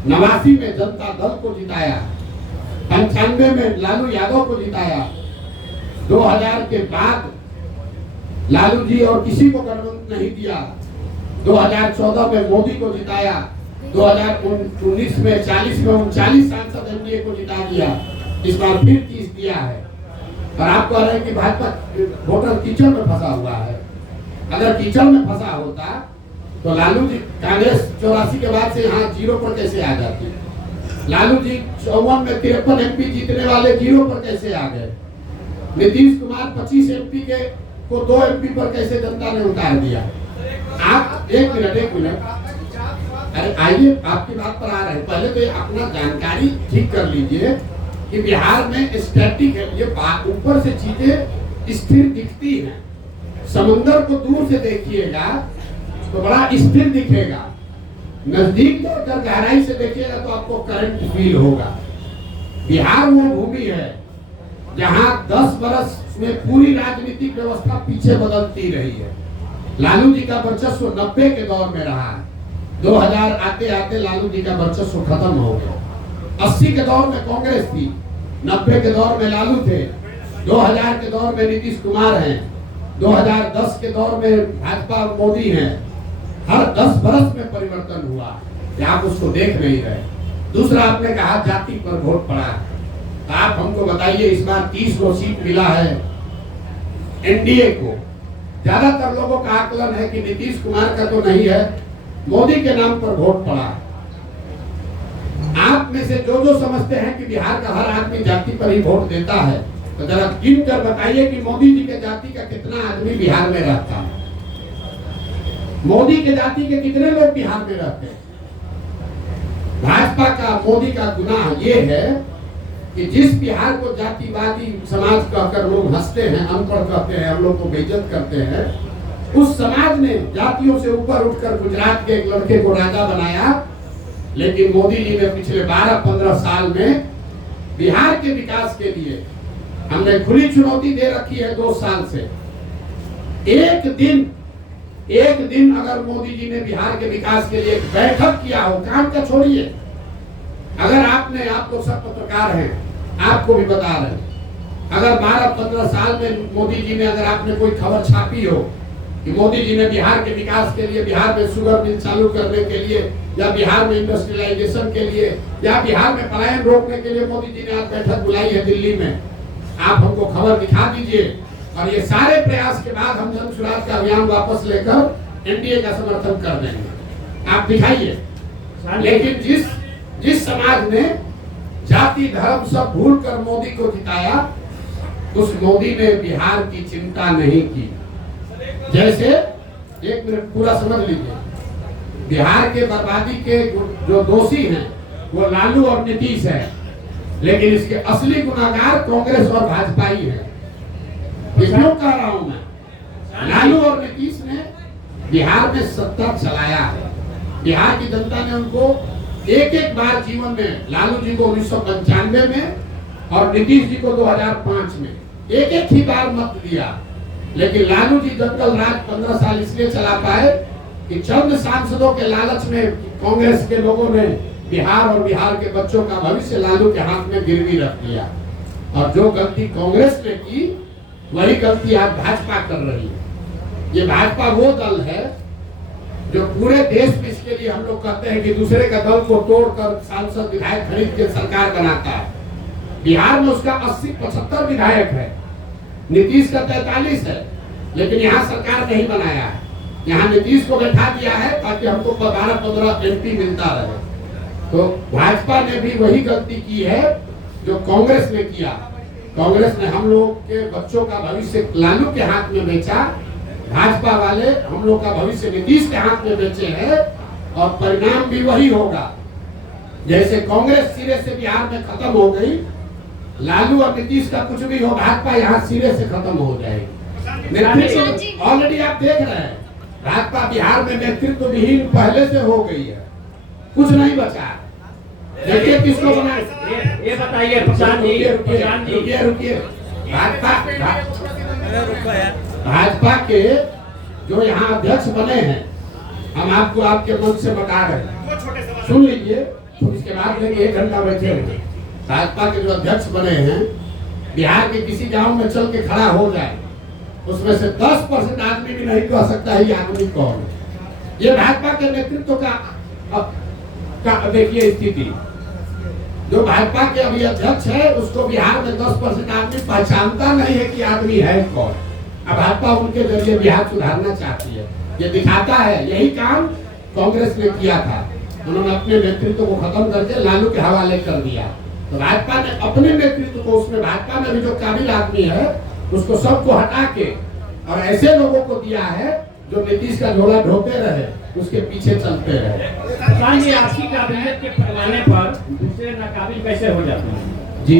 89 में जनता दल को जिताया, 95 में लालू यादव को जिताया, 2000 के बाद लालू जी और किसी को गठबंधन नहीं दिया, 2014 में मोदी को जिताया, 2019 में 40 में 39 सांसद एनडीए को जिता दिया, इस बार फिर 30 दिया है। और आप कह रहे हैं कि भाजपा वोटर कीचड़ में फंसा हुआ है। अगर कीचड़ में फंसा होता तो लालू जी कांग्रेस 84 के बाद से यहाँ 0 पर कैसे आ जाती? लालू जी 54 में 53 MP जीतने वाले 0 पर कैसे आ गए? नीतीश कुमार 25 MP को 2 MP पर कैसे जनता ने उतार दिया? आप एक मिनट, अरे आइए, आपकी बात पर आ रहे हैं। पहले तो अपना जानकारी ठीक कर लीजिए कि बिहार में स्टैटिक है, ये ऊपर से चीजें स्थिर दिखती हैं। समुंदर को दूर से देखिएगा तो बड़ा स्थिर दिखेगा, नजदीक जाकर गहराई से देखिएगा तो आपको करंट फील होगा। बिहार वो भूमि है जहां 10 बरस में पूरी राजनीतिक व्यवस्था पीछे बदलती रही है। लालू जी का वर्चस्व 90 के दौर में रहा है, 2000 आते आते लालू जी का वर्चस्व खत्म हो गया। 80 के दौर में कांग्रेस थी, 90 के दौर में लालू थे, 2000 के दौर में नीतीश कुमार हैं, 2010 के दौर में भाजपा मोदी हैं। हर 10 बरस में परिवर्तन हुआ, आप उसको देख नहीं रहे। दूसरा, आपने कहा जाति पर वोट पड़ा, आप हमको बताइए, इस बार 30 गो सीट मिला है एनडीए को। ज्यादातर लोगों का आकलन है कि नीतीश कुमार का तो नहीं है, मोदी के नाम पर वोट पड़ा। आप में से जो समझते हैं कि बिहार का हर आदमी जाति पर ही वोट देता है, तो जरा गिन कर बताइए कि मोदी जी के जाति का कितना आदमी बिहार में रहता है? मोदी के जाति के कितने लोग बिहार में रहते हैं? भाजपा का, मोदी का गुनाह ये है कि जिस बिहार को जातिवादी समाज कहकर लोग हंसते हैं, अनपढ़ कहते हैं, हम लोग को बेइज्जत करते हैं, उस समाज ने जातियों से ऊपर उठकर गुजरात के एक लड़के को राजा बनाया। लेकिन मोदी जी ने पिछले 12-15 साल में बिहार के विकास के लिए हमने खुली चुनौती दे रखी है 2 साल से। एक दिन अगर मोदी जी ने बिहार के विकास के लिए एक बैठक किया हो, काम का छोड़िए, अगर आप लोग सब पत्रकार हैं, आपको भी बता रहे हैं, अगर 12-15 साल में मोदी जी ने, अगर आपने कोई खबर छापी हो कि मोदी जी ने बिहार के विकास के लिए, बिहार में शुगर मिल चालू करने के लिए, या बिहार में इंडस्ट्रियलाइजेशन के लिए, या बिहार में पलायन रोकने के लिए मोदी जी ने आज बैठक बुलाई है दिल्ली में, आप हमको खबर दिखा दीजिए। और ये सारे प्रयास के बाद हम जन स्वराज का अभियान वापस लेकर एनडीए का समर्थन कर देंगे, आप दिखाइए। लेकिन जिस समाज ने जाति धर्म सब भूल कर मोदी को जिताया, उस मोदी ने बिहार की चिंता नहीं की। जैसे, एक मिनट पूरा समझ लीजिए, बिहार के बर्बादी के जो दोषी हैं वो लालू और नीतीश है, लेकिन इसके असली गुनाहगार कांग्रेस और भाजपा ही है। क्यों कह रहा हूं मैं? लालू और नीतीश ने बिहार में सत्ता चलाया है, बिहार की जनता ने उनको एक एक बार जीवन में, लालू जी को 1995 में और नीतीश जी को 2005 में एक एक ही बार मत दिया। लेकिन लालू जी जंगल राज 15 साल इसलिए चला पाए कि चंद सांसदों के लालच में कांग्रेस के लोगों ने बिहार और बिहार के बच्चों का भविष्य लालू के हाथ में गिरवी रख दिया। और जो गलती कांग्रेस ने की वही गलती आज भाजपा कर रही है। ये भाजपा वो दल है जो पूरे देश में, इसके लिए हम लोग कहते हैं कि दूसरे का दल को तोड़कर सांसद विधायक खरीद के सरकार बनाता है। बिहार में उसका 80-75 विधायक है, नीतीश का 43 है, लेकिन यहाँ सरकार नहीं बनाया है। यहाँ नीतीश को बैठा दिया है ताकि हमको 12-15 MP मिलता रहे। तो भाजपा ने भी वही गलती की है जो कांग्रेस ने किया। कांग्रेस ने हम लोग के बच्चों का भविष्य लालू के हाथ में बेचा, भाजपा वाले हम लोग का भविष्य नीतीश के हाथ में बेचे हैं, और परिणाम भी वही होगा। जैसे कांग्रेस सिरे से बिहार में खत्म हो गई, लालू और नीतीश का कुछ भी हो, भाजपा यहाँ सिरे से खत्म हो जाएगी। ऑलरेडी आप देख रहे हैं भाजपा बिहार में नेतृत्व विहीन पहले से हो गई है, कुछ नहीं बचा। देखिए किसको बनाए, ये बताइए प्रशांत जी, रुकिए। भाजपा के जो यहाँ अध्यक्ष बने हैं, हम आपको आपके मन से बता रहे हैं, सुन लीजिए, तो इसके बाद में 1 घंटा बैठे हैं। भाजपा के जो अध्यक्ष बने हैं, बिहार के किसी गांव में चल के खड़ा हो जाए, उसमें से 10% आदमी भी नहीं कह सकता है ये आदमी कौन है। ये भाजपा के नेतृत्व का देखिए स्थिति। जो भाजपा के अभी अध्यक्ष है उसको बिहार में 10% आदमी पहचानता नहीं है कि आदमी है कौन। अब भाजपा उनके जरिए बिहार सुधारना चाहती है, ये दिखाता है। यही काम कांग्रेस ने किया था, उन्होंने अपने नेतृत्व को खत्म करके लालू के हवाले कर दिया। तो भाजपा ने अपने नेतृत्व को, उसमें भाजपा में भी जो काबिल आदमी है उसको सबको हटा के और ऐसे लोगों को दिया है जो नीतीश का झोला ढोते रहे, उसके पीछे चलते रहे। आपकी काबिलियत के पैमाने पर दूसरे नाकाबिल कैसे हो जाते हैं? जी,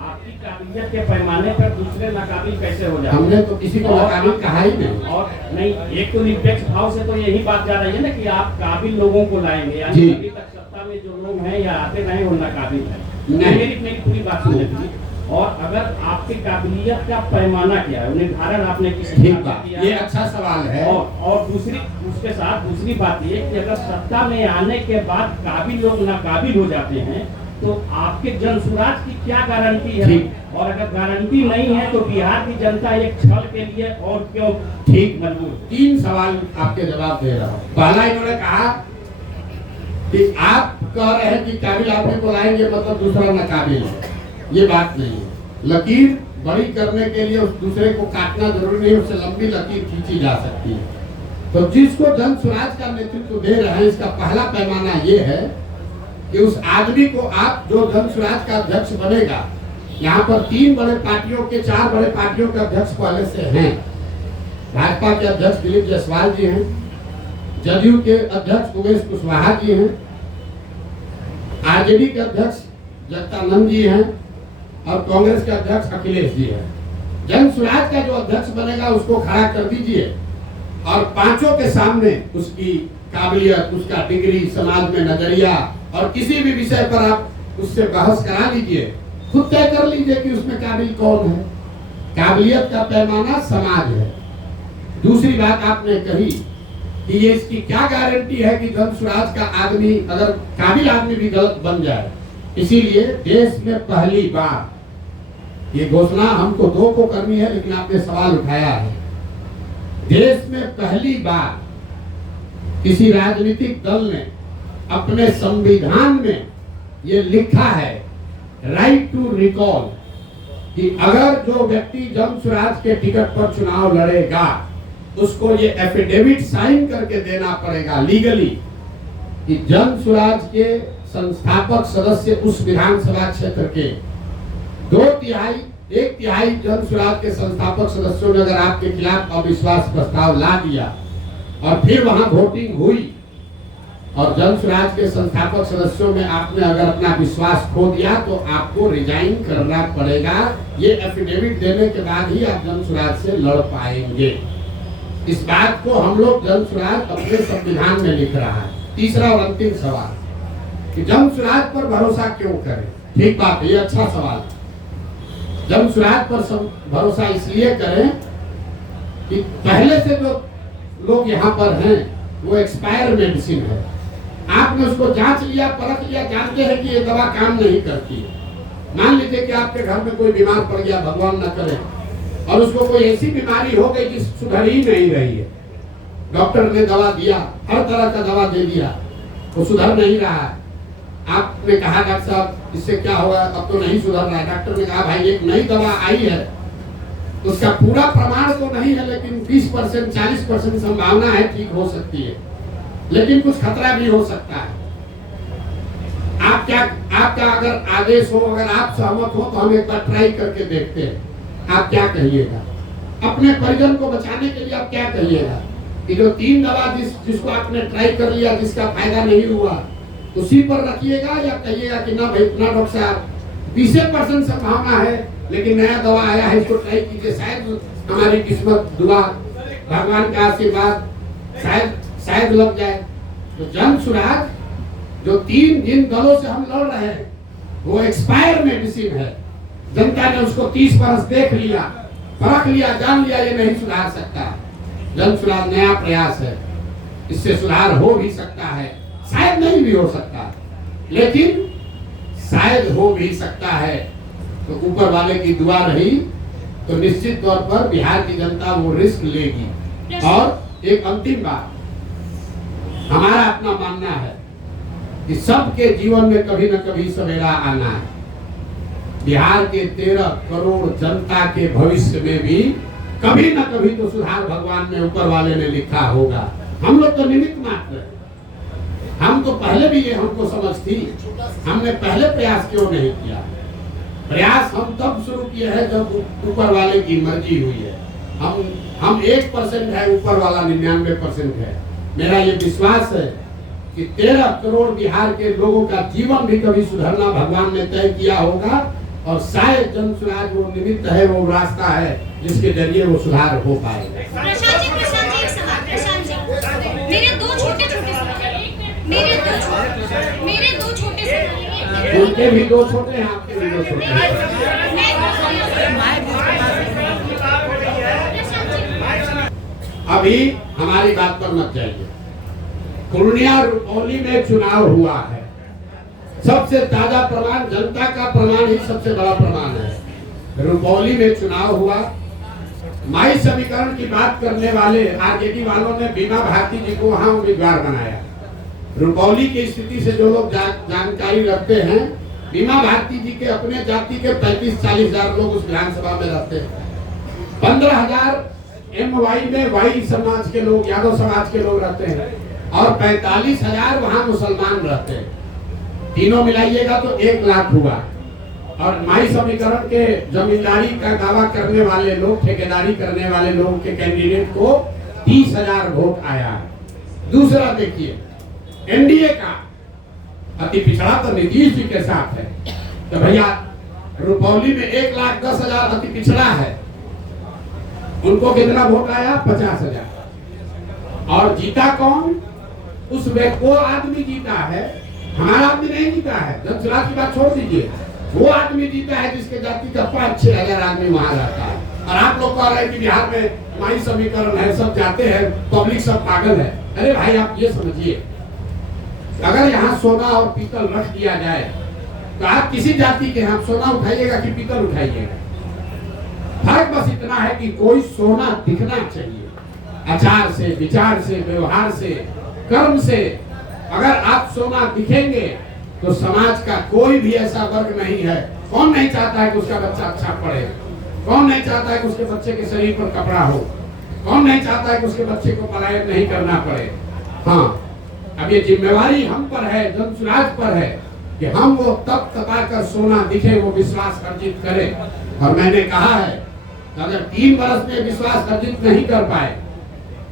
आपकी काबिलियत के पैमाने पर दूसरे नाकाबिल कैसे हो जाते हैं? हमने तो किसी को नाकाबिल कहा ही नहीं। और नहीं, एक तो निरपेक्ष भाव से तो यही बात जा रही है ना कि आप काबिल लोगों को लाएंगे, यानी अभी तक सत्ता में जो लोग हैं या आते रहे वो नाकाबिल है। मेरी पूरी बात सुन लीजिए। और अगर आपकी काबिलियत का पैमाना क्या है, निर्धारण आपने किस किया? ये अच्छा सवाल है। और उसके साथ दूसरी बात ये कि अगर सत्ता में आने के बाद काबिल लोग नाकाबिल हो जाते हैं तो आपके जनसुराज की क्या गारंटी है? और अगर गारंटी नहीं है तो बिहार की जनता एक छल के लिए और क्यों ठीक मजबूर? 3 सवाल आपके जवाब दे रहा हूँ। पहला, इन्होंने कहा कि आप कह रहे हैं कि काबिल आदमी को लाएंगे मतलब दूसरा नाकाबिल है। ये बात नहीं है। लकीर बड़ी करने के लिए उस दूसरे को काटना जरूरी नहीं, उससे लंबी लकीर खींची जा सकती है। तो जिसको जन स्वराज का नेतृत्व दे रहे हैं, इसका पहला पैमाना ये है कि उस आदमी को आप जो जन स्वराज का अध्यक्ष बनेगा, यहाँ पर 4 बड़े पार्टियों के अध्यक्ष पहले से हैं। भाजपा के अध्यक्ष दिलीप जायसवाल जी हैं, जदयू के अध्यक्ष उमेश कुशवाहा जी हैं, आरजेडी के अध्यक्ष जगदानंद जी हैं और कांग्रेस के अध्यक्ष अखिलेश जी हैं। जन स्वराज का जो अध्यक्ष बनेगा उसको खड़ा कर दीजिए और 5 के सामने उसकी काबिलियत, उसका डिग्री, समाज में नजरिया और किसी भी विषय पर आप उससे बहस करा लीजिए, खुद तय कर लीजिए कि उसमें काबिल कौन है। काबिलियत का पैमाना समाज है। दूसरी बात आपने कही कि ये इसकी क्या गारंटी है कि जन स्वराज का आदमी, अगर काबिल आदमी भी गलत बन जाए। इसीलिए देश में पहली बार, ये घोषणा हमको 2 को करनी है लेकिन आपने सवाल उठाया है, देश में पहली बार किसी राजनीतिक दल ने अपने संविधान में ये लिखा है, राइट टू रिकॉल, कि अगर जो व्यक्ति जन स्वराज के टिकट पर चुनाव लड़ेगा उसको ये एफिडेविट साइन करके देना पड़ेगा लीगली कि जन स्वराज के संस्थापक सदस्य उस विधानसभा क्षेत्र के 1 तिहाई जन स्वराज के संस्थापक सदस्यों ने अगर आपके खिलाफ अविश्वास प्रस्ताव ला दिया और फिर वहां वोटिंग हुई और जन स्वराज के संस्थापक सदस्यों में आपने अगर अपना विश्वास खो दिया तो आपको रिजाइन करना पड़ेगा। ये एफिडेविट देने के बाद ही आप जन स्वराज से लड़ पाएंगे। इस बात को हम लोग जन स्वराज अपने संविधान में लिख रहा है। तीसरा और अंतिम सवाल कि जन स्वराज पर भरोसा क्यों करें? ठीक बात है, ये अच्छा सवाल। जन स्वराज पर भरोसा इसलिए करें कि पहले से जो लोग यहाँ पर हैं वो एक्सपायर मेडिसिन है। आपने उसको जांच लिया, परख लिया, जानते हैं कि ये दवा काम नहीं करती है। मान लीजिए कि आपके घर में कोई बीमार पड़ गया, भगवान न करे, और उसको कोई ऐसी बीमारी हो गई जिस सुधर ही नहीं रही है। डॉक्टर ने दवा दिया, हर तरह का दवा दे दिया, वो सुधर नहीं रहा है। आपने कहा डॉक्टर साहब इससे क्या होगा, अब तो नहीं सुधर रहा है। डॉक्टर ने कहा भाई एक नई दवा आई है, उसका पूरा प्रमाण तो नहीं है, लेकिन 20% 40% संभावना है ठीक हो सकती है, लेकिन कुछ खतरा भी हो सकता है। आपका अगर आदेश हो, अगर आप सहमत हो तो हम एक बार ट्राई करके देखते हैं। आप क्या कहिएगा? अपने परिजन को बचाने के लिए आप क्या कहिएगा कि जो 3 दवा जिसको आपने ट्राई कर लिया, जिसका फायदा नहीं हुआ, उसी पर रखिएगा, या कहिएगा कि ना भाई ना डॉक्टर साहब 20% संभावना है, लेकिन नया दवा आया है, इसको ट्राई कीजिए, शायद हमारी किस्मत, दुआ, भगवान का आशीर्वाद शायद लग जाए। तो जन स्वराज जो जिन दलों से हम लड़ रहे हैं वो एक्सपायर मेडिसिन है। जनता ने उसको 30 बरस देख लिया, परख लिया, जान लिया, ये नहीं सुधार सकता। जन स्वराज नया प्रयास है, इससे सुधार हो भी सकता है, शायद नहीं भी हो सकता, लेकिन शायद हो भी सकता है। तो ऊपर वाले की दुआ रही तो निश्चित तौर पर बिहार की जनता वो रिस्क लेगी। और एक अंतिम बात, हमारा अपना मानना है कि सबके जीवन में कभी न कभी सवेरा आना है। बिहार के 13 करोड़ जनता के भविष्य में भी कभी न कभी तो सुधार भगवान ने, ऊपर वाले ने लिखा होगा। हम लोग तो निमित्त मात्र हैं। हम तो पहले भी ये हमको समझ थी, हमने पहले प्रयास क्यों नहीं किया? प्रयास हम तब शुरू किए हैं जब ऊपर वाले की मर्जी हुई है। हम 1% है, ऊपर वाला 99% है। मेरा ये विश्वास है कि 13 करोड़ बिहार के लोगों का जीवन भी कभी सुधरना भगवान ने तय किया होगा, और शायद जन स्वराज वो निमित्त है, वो रास्ता है जिसके जरिए वो सुधार हो पाएगा। प्रशांत जी एक सवाल। प्रशांत जी, मेरे दो छोटे सवाल। उनके भी 2 छोटे हैं, आपके भी 2 छोटे हैं। अभी हमारी बात पर मत जाइए। पूर्णिया रुपौली में चुनाव हुआ है, सबसे ताजा प्रमाण, जनता का प्रमाण ही सबसे बड़ा प्रमाण है। रुपौली में चुनाव हुआ, माई समीकरण की बात करने वाले आरजेडी वालों ने बीमा भारती जी को वहां उम्मीदवार बनाया। रुपौली की स्थिति से जो लोग जानकारी रखते हैं, बीमा भारती जी के अपने जाति के 35-40 हजार लोग उस विधानसभा में रहते हैं। 15,000 MY में वाई समाज के लोग, यादव समाज के लोग रहते हैं, और 45,000 वहां मुसलमान रहते हैं। तीनों मिलाइएगा तो 1 लाख हुआ। और माई समीकरण के जमींदारी का दावा करने वाले लोग, ठेकेदारी करने वाले लोगों के कैंडिडेट को 30,000 वोट आया। दूसरा देखिए, एनडीए का अति पिछड़ा तो नीतीश जी के साथ है, तो भैया रुपौली में 1,10,000 अति पिछड़ा है, उनको कितना वोट आया? 50,000। और जीता कौन? उस वो आदमी जीता है, हमारा आदमी नहीं जीता है। जन स्वराज की बात छोड़ दीजिए, वो आदमी जीता है जिसके जाति का 5-6 हजार आदमी वहां रहता है। और आप लोग कह रहे हैं कि बिहार में माई समीकरण है, सब जाते हैं, पब्लिक सब पागल है। अरे भाई आप ये समझिए, अगर यहाँ सोना और पीतल रख दिया जाए तो आप किसी जाति के यहाँ सोना उठाइएगा कि पीतल उठाइएगा? फर्क बस इतना है कि कोई सोना दिखना चाहिए, आचार से, विचार से, व्यवहार से, कर्म से। अगर आप सोना दिखेंगे तो समाज का कोई भी ऐसा वर्ग नहीं है, कौन नहीं चाहता है कि उसका बच्चा अच्छा पढ़े, कौन नहीं चाहता है कि उसके बच्चे के शरीर पर कपड़ा हो, कौन नहीं चाहता है कि उसके बच्चे को पलायन नहीं करना पड़े। हाँ, अब ये जिम्मेवारी हम पर है, जन स्वराज पर है कि हम वो तब तपाकर सोना दिखे, वो विश्वास अर्जित करें। और मैंने कहा है अगर 3 वर्ष में विश्वास अर्जित नहीं कर पाए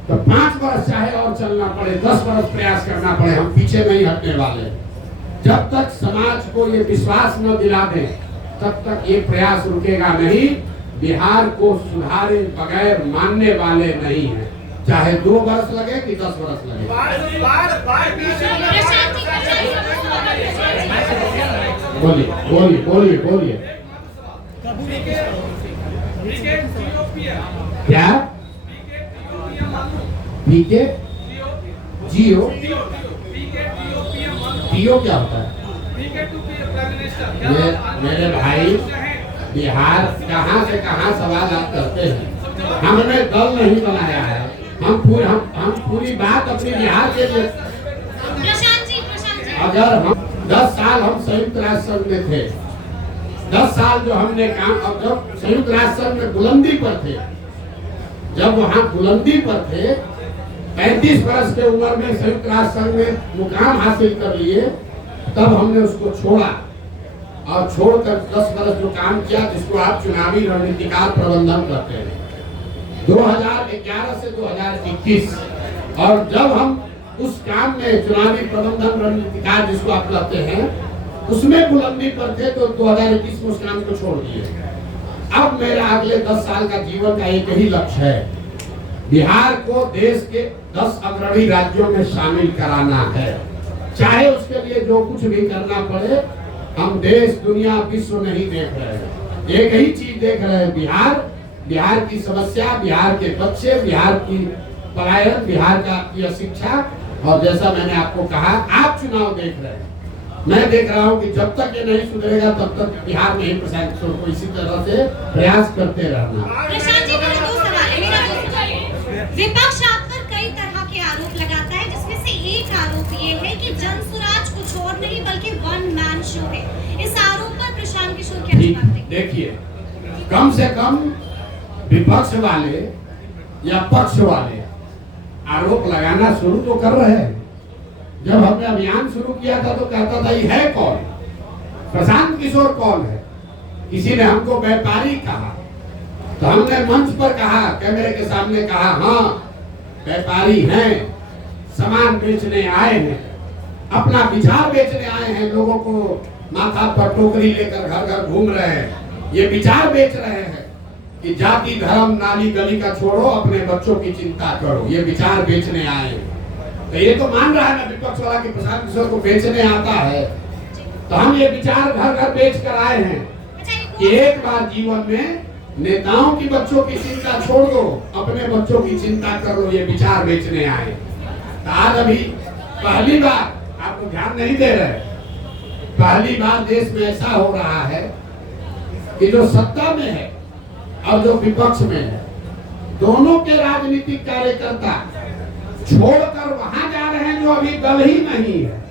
तो 5 वर्ष चाहे और चलना पड़े, 10 वर्ष प्रयास करना पड़े, हम पीछे नहीं हटने वाले। जब तक समाज को ये विश्वास न दिला दें तब तक ये प्रयास रुकेगा नहीं। बिहार को सुधारे बगैर मानने वाले नहीं है। चाहे 2 वर्ष लगे कि 10 वर्ष लगे। बोलिए बोलिए बोलिए बोलिए। क्या पीके जियो पीओ क्या होता है? मेरे भाई बिहार कहाँ से कहाँ सवाल आप करते हैं। हमने दल नहीं बनाया है। हम पूरी बात अपने बिहार के लिए। अगर हम 10 साल हम संयुक्त राष्ट्र संघ में थे, 10 साल जो हमने काम, अब जब संयुक्त राष्ट्र संघ में बुलंदी पर थे, जब वहाँ बुलंदी पर थे 35 वर्ष के उम्र में संयुक्त राष्ट्र संघ में मुकाम हासिल कर लिए, तब हमने उसको छोड़ा और छोड़कर 10 वर्ष जो काम किया, जिसको आप चुनावी रणनीतिकार प्रबंधन करते हैं, 2011 से 2021। और जब हम उस काम में चुनावी प्रबंधन रणनीतिकार जिसको आप कहते हैं, उसमें बुलंदी पर थे, तो 2021 में उस काम को छोड़ दिए। अब मेरा अगले 10 साल का जीवन का एक ही लक्ष्य है, बिहार को देश के 10 अग्रणी राज्यों में शामिल कराना है। चाहे उसके लिए जो कुछ भी करना पड़े। हम देश दुनिया विश्व नहीं देख रहे हैं, एक ही चीज देख रहे हैं, बिहार की समस्या, बिहार के बच्चे, बिहार की पलायन, बिहार का यह शिक्षा। और जैसा मैंने आपको कहा, आप चुनाव देख रहे हैं, मैं देख रहा हूं कि जब तक ये नहीं सुधरेगा तब तक बिहार में ही प्रशांत किशोर को इसी तरह से प्रयास करते रहना। प्रशांत जी, मेरे 2 सवाल है। विपक्ष आप पर कई तरह के आरोप लगाता है, जिसमें से एक आरोप ये है कि जनसुराज कुछ और नहीं बल्कि वन मैन शो है। इस आरोप पर प्रशांत किशोर क्या जवाब देंगे? देखिए, कम से कम विपक्ष वाले या पक्ष वाले आरोप लगाना शुरू तो कर रहे हैं। जब हमने अभियान शुरू किया था तो कहता था ये है कौन, प्रशांत किशोर कौन है। किसी ने हमको व्यापारी कहा, तो हमने मंच पर कहा, कैमरे के सामने कहा, हाँ व्यापारी हैं, सामान बेचने आए हैं, अपना विचार बेचने आए हैं, लोगों को माथा पर टोकरी लेकर घर घर घूम रहे हैं, ये विचार बेच रहे हैं कि जाति धर्म नाली गली का छोड़ो, अपने बच्चों की चिंता करो, ये विचार बेचने आए हैं। तो ये तो मान रहा है ना विपक्ष वाला कि प्रशांत किशोर को बेचने आता है। तो हम ये विचार घर घर बेच कर आए हैं कि एक बार जीवन में नेताओं की बच्चों की चिंता छोड़ दो, अपने बच्चों की चिंता करो, ये विचार बेचने आए। तो आज अभी पहली बार, आपको ध्यान नहीं दे रहे, पहली बार देश में ऐसा हो रहा है कि जो सत्ता में है और जो विपक्ष में है, दोनों के राजनीतिक कार्यकर्ता छोड़कर वहां जा रहे हैं जो अभी दल ही नहीं है।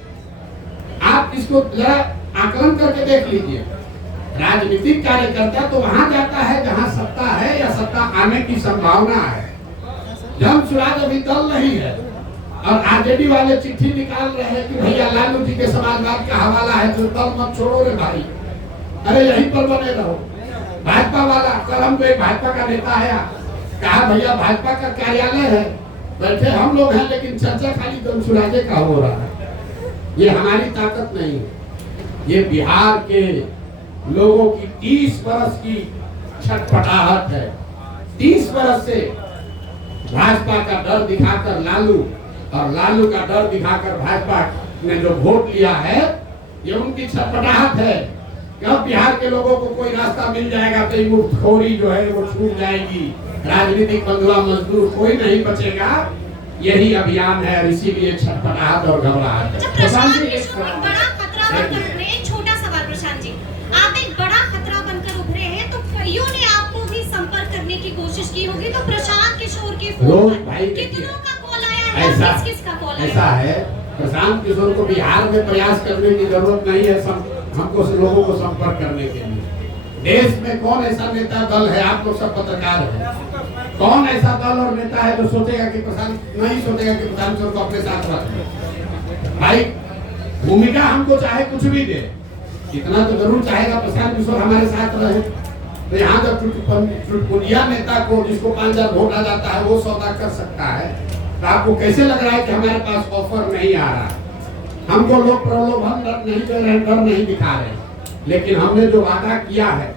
आप इसको जरा आकलन करके देख लीजिए। राजनीतिक कार्यकर्ता तो वहां जाता है जहां सत्ता है या सत्ता आने की संभावना है। जनसुराज अभी दल नहीं है और आरजेडी वाले चिट्ठी निकाल रहे हैं कि भैया लालू जी के समाजवाद का हवाला है, तो दल मत छोड़ो रे भाई, अरे यहीं पर बने रहो। भाजपा वाला, कल हमको एक भाजपा का नेता आया, कहा भैया भाजपा का कार्यालय है, बैठे हम लोग हैं, लेकिन चर्चा खाली जनसुराजे का हो रहा है। ये हमारी ताकत नहीं है, ये बिहार के लोगों की 30 वर्ष की छटपटाहट है। 30 वर्ष से भाजपा का डर दिखाकर लालू और लालू का डर दिखाकर भाजपा ने जो वोट लिया है, ये उनकी छटपटाहट है। कब बिहार के लोगों को कोई रास्ता मिल जाएगा तो मुफ्तखोरी जो है वो छूट जाएगी, राजनीतिक बंधुआ मजदूर कोई नहीं बचेगा। यही अभियान है, इसीलिए छटपटाहट और घबराहट है। प्रशांत किशोर एक बड़ा खतरा बनकर उभरे। एक छोटा सवाल प्रशांत जी, आप एक बड़ा खतरा बनकर उभरे हैं, तो कईयों ने आपको भी संपर्क करने की कोशिश की होगी, तो प्रशांत किशोर के फोन पर कितनों का कॉल आया है, किस का कॉल आया? ऐसा है, प्रशांत किशोर को बिहार में प्रयास करने की जरूरत नहीं है, हमको लोगों को संपर्क करने के लिए। देश में कौन ऐसा नेता दल है, आप लोग सब पत्रकार हैं, कौन ऐसा दल और नेता है जो सोचेगा कि प्रशांत नहीं सोचेगा कि प्रशांत किशोर को अपने साथ रखें? भाई भूमिका हमको चाहे कुछ भी दे, इतना तो जरूर चाहेगा प्रशांत किशोर हमारे साथ रहे। तो यहाँ जब चुटपुटिया नेता को जिसको 5000 वोट आ जाता है वो सौदा कर सकता है, तो आपको कैसे लग रहा है कि हमारे पास ऑफर नहीं आ रहा? हमको लोग प्रलोभन नहीं दे रहे, डर नहीं दिखा रहे, लेकिन हमने जो वादा किया है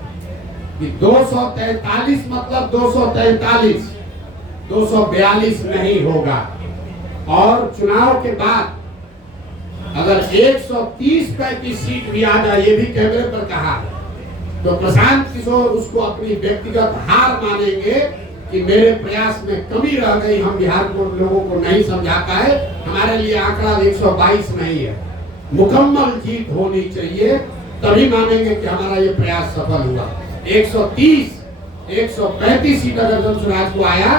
कि 243 मतलब 243 242 नहीं होगा। और चुनाव के बाद अगर 130-35 सीट भी आ जाए, ये भी कैमरे पर कहा, तो प्रशांत किशोर उसको अपनी व्यक्तिगत हार मानेंगे कि मेरे प्रयास में कमी रह गई, हम बिहार को लोगों को नहीं समझा पाए, हमारे लिए आंकड़ा 122 नहीं है, मुकम्मल जीत होनी चाहिए, तभी मानेंगे कि हमारा ये प्रयास सफल हुआ। 135 सीट अगर जनसुराज को आया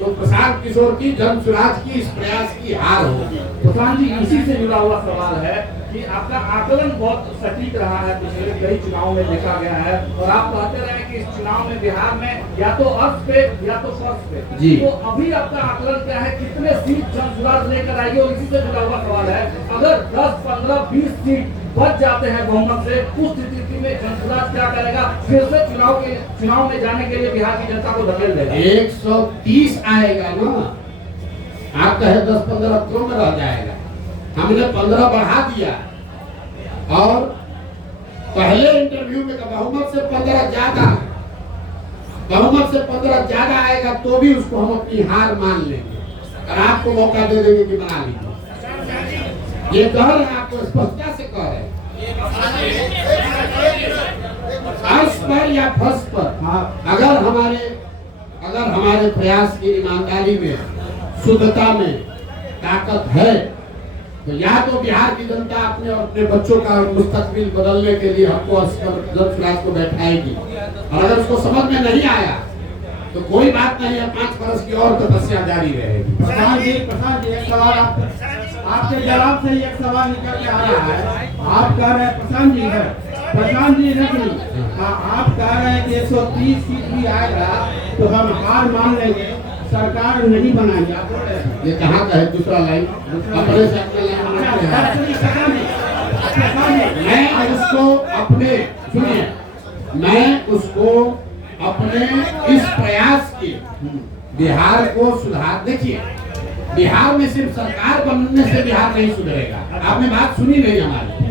तो प्रशांत किशोर की जनसुराज की इस प्रयास की हार होगी। प्रशांत जी, इसी से जुड़ा हुआ सवाल है कि आपका आकलन बहुत सटीक रहा है, पिछले कई चुनाव में देखा गया है, और आप कहते रहे कि इस चुनाव में बिहार में या तो अर्थ पे या तो फर्श पे जी। तो अभी आपका आकलन क्या है, कितने सीट जनसुराज लेकर आएगी? और इसी से जुड़ा हुआ सवाल है, अगर 10, 15, 20 सीट बच जाते हैं बहुमत से, उस स्थिति में जनसुराज क्या करेगा? फिर से चुनाव में जाने के लिए बिहार की जनता को धकेल देगा? 130 आएगा ना, आप कहे 10-15 क्यों में रह जाएगा? हमने 15 बढ़ा दिया, और पहले इंटरव्यू में बहुमत से 15 ज्यादा आएगा तो भी उसको हम अपनी हार मान लेंगे, और आपको मौका दे देंगे कि बना लीजिए। ये कह रहे हैं, आपको स्पष्टता से कह रहे हैं, अर्श पर या फर्श पर अगर हमारे प्रयास की ईमानदारी में, शुद्धता में ताकत है, तो या तो बिहार की जनता अपने और अपने बच्चों का मुस्तकबिल बदलने के लिए हमको जनसुराज को बैठाएगी, और अगर उसको समझ में नहीं आया तो कोई बात नहीं है, 5 वर्ष की और तपस्या जारी रहेगी। प्रशांत जी एक सवाल आपके जवाब से ही एक सवाल निकल के आ रहा है। आप कह रहे हैं प्रशांत जी नहीं, आप कह रहे हैं कि 130 सीट भी आएगा तो हम हार मान लेंगे, सरकार नहीं बनाएंगे। आप बोल रहे हैं, ये कहाँ का है दूसरा लाइन? अपने से अपने मैं उसको अपने इस प्रयास के बिहार को सुधार, देखिए बिहार में सिर्फ सरकार बनने से बिहार नहीं सुधरेगा। आपने बात सुनी नहीं हमारी।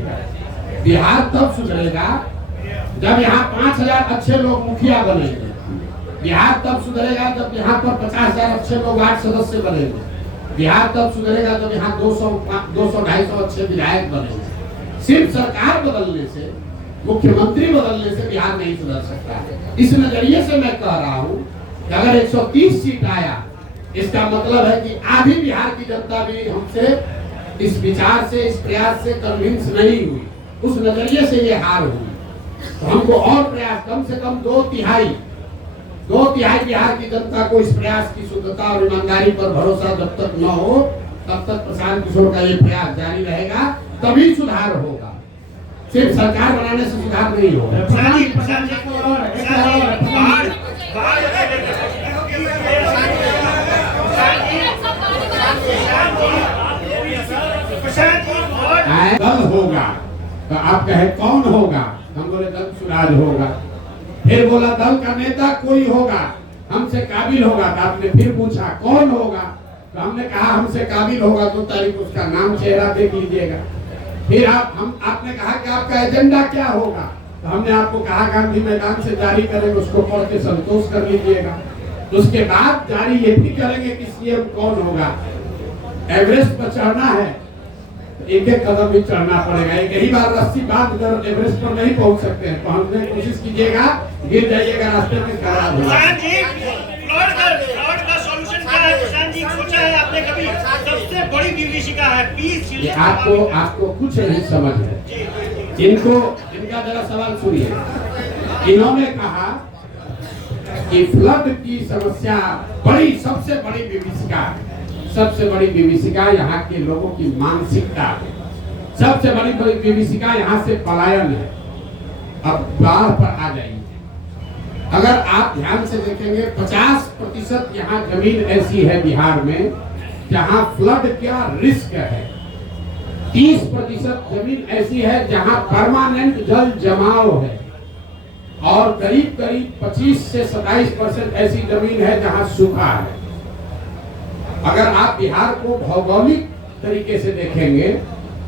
बिहार तब सुधरेगा जब यहाँ 5000 अच्छे लोग मुखिया बनेंगे। बिहार तब सुधरेगा जब यहाँ पर 50,000 अच्छे लोग वार्ड सदस्य बनेंगे। बिहार तब सुधरेगा जब यहाँ 200-250 अच्छे विधायक बनेंगे। सिर्फ सरकार बदलने से, मुख्यमंत्री बदलने से बिहार नहीं सुधर सकता। इस नजरिए से मैं कह रहा हूँ कि अगर 130 सीट आया, इसका मतलब है कि आधी बिहार की जनता भी हमसे इस विचार से, इस प्रयास से कन्विंस नहीं हुई। उस नजरिए से ये हार हुई। तो हमको और प्रयास, कम से कम 2/3 बिहार की जनता को इस प्रयास की शुद्धता और ईमानदारी पर भरोसा जब तक न हो, तब तक प्रशांत किशोर का ये प्रयास जारी रहेगा, तभी सुधार होगा। सिर्फ सरकार बनाने से सुधार नहीं होगा। दल होगा, तो आप कहे कौन होगा? हम बोले जनसुराज होगा। फिर बोला दल का नेता कोई होगा, हमसे काबिल होगा। तो आपने फिर पूछा कौन होगा? तो हमने कहा हमसे काबिल होगा तो तारीख उसका नाम चेहरा देख लीजिएगा। फिर आपने कहा कि आपका एजेंडा क्या होगा? तो हमने आपको कहा गांधी मैदान से जारी करेंगे, उसको पढ़ के संतोष कर लीजिएगा। उसके बाद जारी ये भी करेंगे कि सीएम कौन होगा। एवरेस्ट पर चढ़ना है, एक एक कदम भी चढ़ना पड़ेगा। एक ही बार रस्सी बांध कर एवरेस्ट पर नहीं पहुंच सकते हैं। पहुंचने की कोशिश कीजिएगा, गिर जाइएगा रास्ते में। सबसे बड़ी विभीषिका है 20 ये आपको कुछ नहीं समझ है। इनका जरा सवाल सुनिए। इन्होंने कहा कि फ्लड की समस्या सबसे बड़ी विभीषिका यहाँ के लोगों की मानसिकता है। सबसे बड़ी विभीषिका यहाँ से पलायन है। अब बाढ़ पर आ जाइए। अगर आप ध्यान से देखेंगे 50% यहाँ जमीन ऐसी है बिहार में जहाँ फ्लड का रिस्क है। 30% जमीन ऐसी है जहाँ परमानेंट जल जमाव है, और करीब 25 से 27% ऐसी जमीन है जहाँ सूखा है। अगर आप बिहार को भौगोलिक तरीके से देखेंगे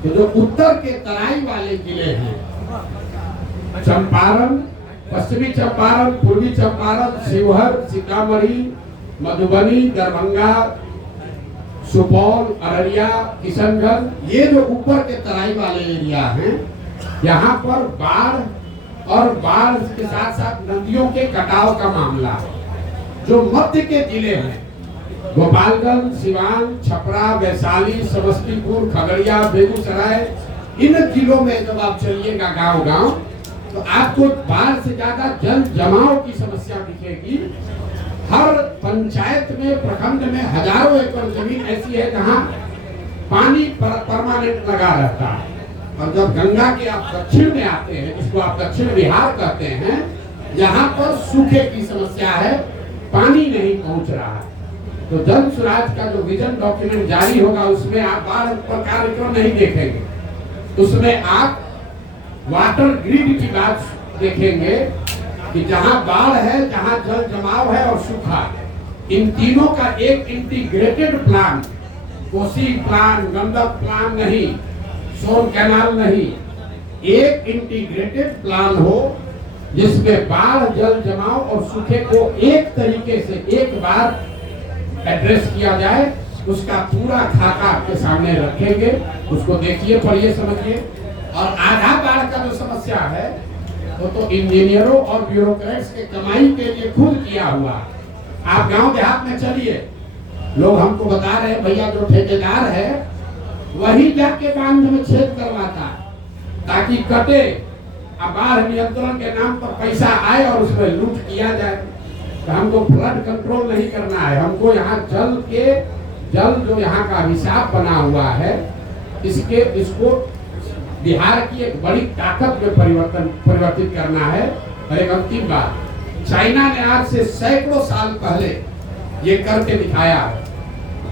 तो जो उत्तर के तराई वाले जिले हैं, चंपारण, पश्चिमी चंपारण, पूर्वी चंपारण, शिवहर, सीतामढ़ी, मधुबनी, दरभंगा, सुपौल, अररिया, किशनगंज, ये जो ऊपर के तराई वाले एरिया हैं, यहाँ पर बाढ़ और बाढ़ के साथ साथ नदियों के कटाव का मामला है। जो मध्य के जिले हैं, गोपालगंज, सिवान, छपरा, वैशाली, समस्तीपुर, खगड़िया, बेगूसराय, इन जिलों में जब आप चलिएगा गांव-गांव, तो आपको बाढ़ से ज्यादा जल जमाव की समस्या दिखेगी। हर पंचायत में, प्रखंड में हजारों एकड़ जमीन ऐसी है जहां पानी परमानेंट लगा रहता है। और जब गंगा के आप दक्षिण में आते हैं, जिसको आप दक्षिण बिहार कहते हैं, यहाँ पर सूखे की समस्या है, पानी नहीं पहुंच रहा है। तो जन स्वराज का जो विजन डॉक्यूमेंट जारी होगा, उसमें आप बाढ़ पर कार्यक्रम नहीं देखेंगे, उसमें आप वाटर ग्रिड की बात देखेंगे कि जहां बाढ़ है, जहां जल जमाव है और सूखा, इन तीनों का एक integrated plan, Kosi plan, Gandak plan नहीं, सोन कैनाल नहीं, एक इंटीग्रेटेड प्लान हो जिसमें बाढ़, जल जमाव और सूखे को एक तरीके से एक बार एड्रेस किया जाए। उसका पूरा खाका आपके सामने रखेंगे, उसको देखिए, पढ़िए, समझिए। और आधा बाढ़ का जो समस्या है वो तो इंजीनियरों और ब्यूरोक्रेट्स के कमाई के लिए खुद किया हुआ। आप गांव देहात में चलिए, लोग हमको बता रहे हैं, भैया जो ठेकेदार है वही जाके बांध में छेद करवाता है ताकि कटे, अब बाढ़ नियंत्रण के नाम पर पैसा आए और उसमें लूट किया जाए। तो हमको फ्लड कंट्रोल नहीं करना है, हमको यहाँ जल जो यहाँ का हिसाब बना हुआ है, इसको बिहार की एक बड़ी ताकत में परिवर्तित करना है। और एक अंतिम बात, चाइना ने आज से सैकड़ों साल पहले ये करके दिखाया।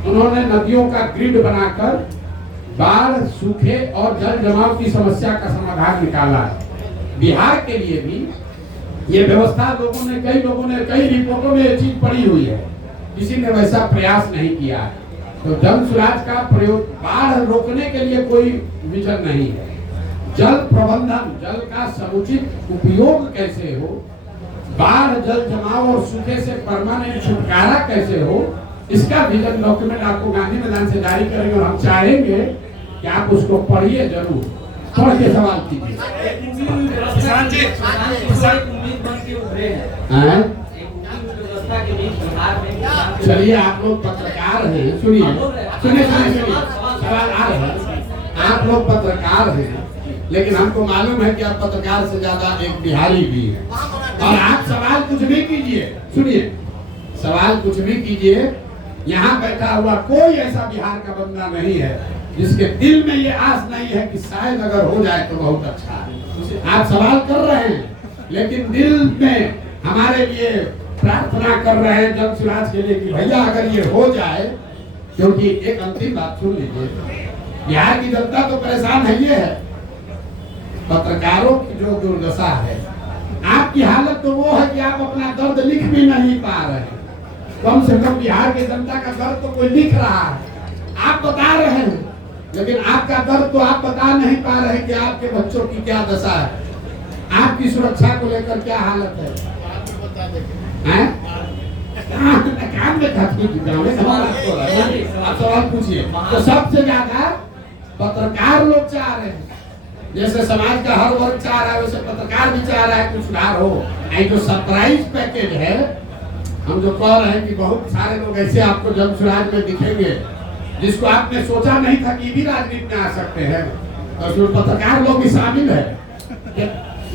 उन्होंने नदियों का ग्रिड बनाकर बाढ़, सूखे और जल जमाव की समस्या का समाधान निकाला है। बिहार के लिए भी ये व्यवस्था कई लोगों ने कई रिपोर्टों में ये चीज पड़ी हुई है, किसी ने वैसा प्रयास नहीं किया है। तो जन स्वराज का प्रयोग बाढ़ रोकने के लिए कोई विजन नहीं है। जल प्रबंधन, जल का समुचित उपयोग कैसे हो, बाढ़, जल जमाव और सूखे से परमानेंट छुटकारा कैसे हो, इसका विजन डॉक्यूमेंट आपको गांधी मैदान से जारी करेंगे। और हम चाहेंगे कि आप उसको पढ़िए, जरूर पढ़ के सवाल कीजिए। चलिए, आप लोग पत्रकार हैं, सुनिए, सवाल आ रहे हैं। आप लोग पत्रकार हैं, लेकिन हमको मालूम है कि आप पत्रकार से ज्यादा एक बिहारी भी हैं। और आप सवाल कुछ भी कीजिए, सुनिए, सवाल कुछ भी कीजिए। यहाँ बैठा हुआ कोई ऐसा बिहार का बंदा नहीं है जिसके दिल में ये आस नहीं है कि शायद अगर हो जाए तो बहुत अच्छा है। आप सवाल कर रहे हैं, लेकिन दिल में हमारे लिए प्रार्थना कर रहे हैं जन स्वराज के लिए कि भैया अगर ये हो जाए। क्योंकि एक अंतिम बात सुन लीजिए, बिहार की जनता तो परेशान है, ये है पत्रकारों की जो दुर्दशा है। आपकी हालत तो वो है कि आप अपना दर्द लिख भी नहीं पा रहे हैं। कम से कम बिहार की जनता का दर्द तो कोई लिख रहा है, आप बता रहे हैं, लेकिन आपका दर्द तो आप बता नहीं पा रहे कि आपके बच्चों की क्या दशा है, आपकी सुरक्षा को लेकर क्या हालत है। आप सवाल पूछिए। तो सबसे ज्यादा पत्रकार लोग चाह रहे हैं, जैसे समाज का हर वर्ग चाह रहा है, वैसे पत्रकार भी चाह रहा है कुछ सुधार हो। जो सरप्राइज पैकेज है, हम जो कह रहे हैं कि बहुत सारे लोग ऐसे आपको जन स्वराज में दिखेंगे जिसको आपने सोचा नहीं था कि भी राजनीति में आ सकते हैं, और उसमें पत्रकार लोग भी शामिल है।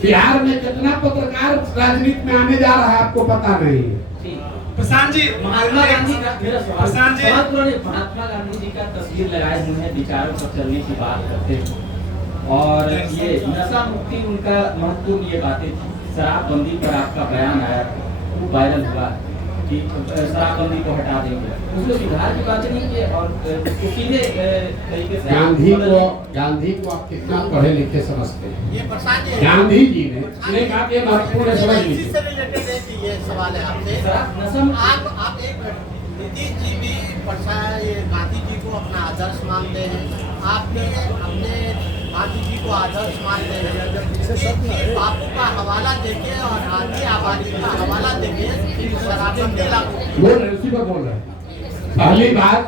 बिहार में कितना पत्रकार राजनीति में आने जा रहा है आपको पता नहीं है। प्रशांत जी, महात्मा गांधी का महात्मा गांधी जी का तस्वीर लगाए हुए हैं, विचारों पर चलने की बात करते हैं, और ये नशा मुक्ति उनका महत्वपूर्ण ये बातें थी। शराबबंदी पर आपका बयान आया, वो वायरल हुआ कि शराबबंदी को हटा देंगे, उसमें सुधार की बात नहीं की, और सीधे तरीके से गांधी को आप कितना पढ़े लिखे समझते हैं? ये प्रसाद जी, गांधी जी ने कहा कि महत्वपूर्ण समझ लीजिए। इसी से रिलेटेड एक ये सवाल है आपसे। आप एक नीतीश जी भी ये गांधी जी को अपना आदर्श मानते हैं, आपने अपने गांधी जी को आदर्श मानते हैं। बापू का हवाला देके और आधी आबादी का हवाला देके शराब बोल रहे उसी पर बोल रहे हैं। पहली बात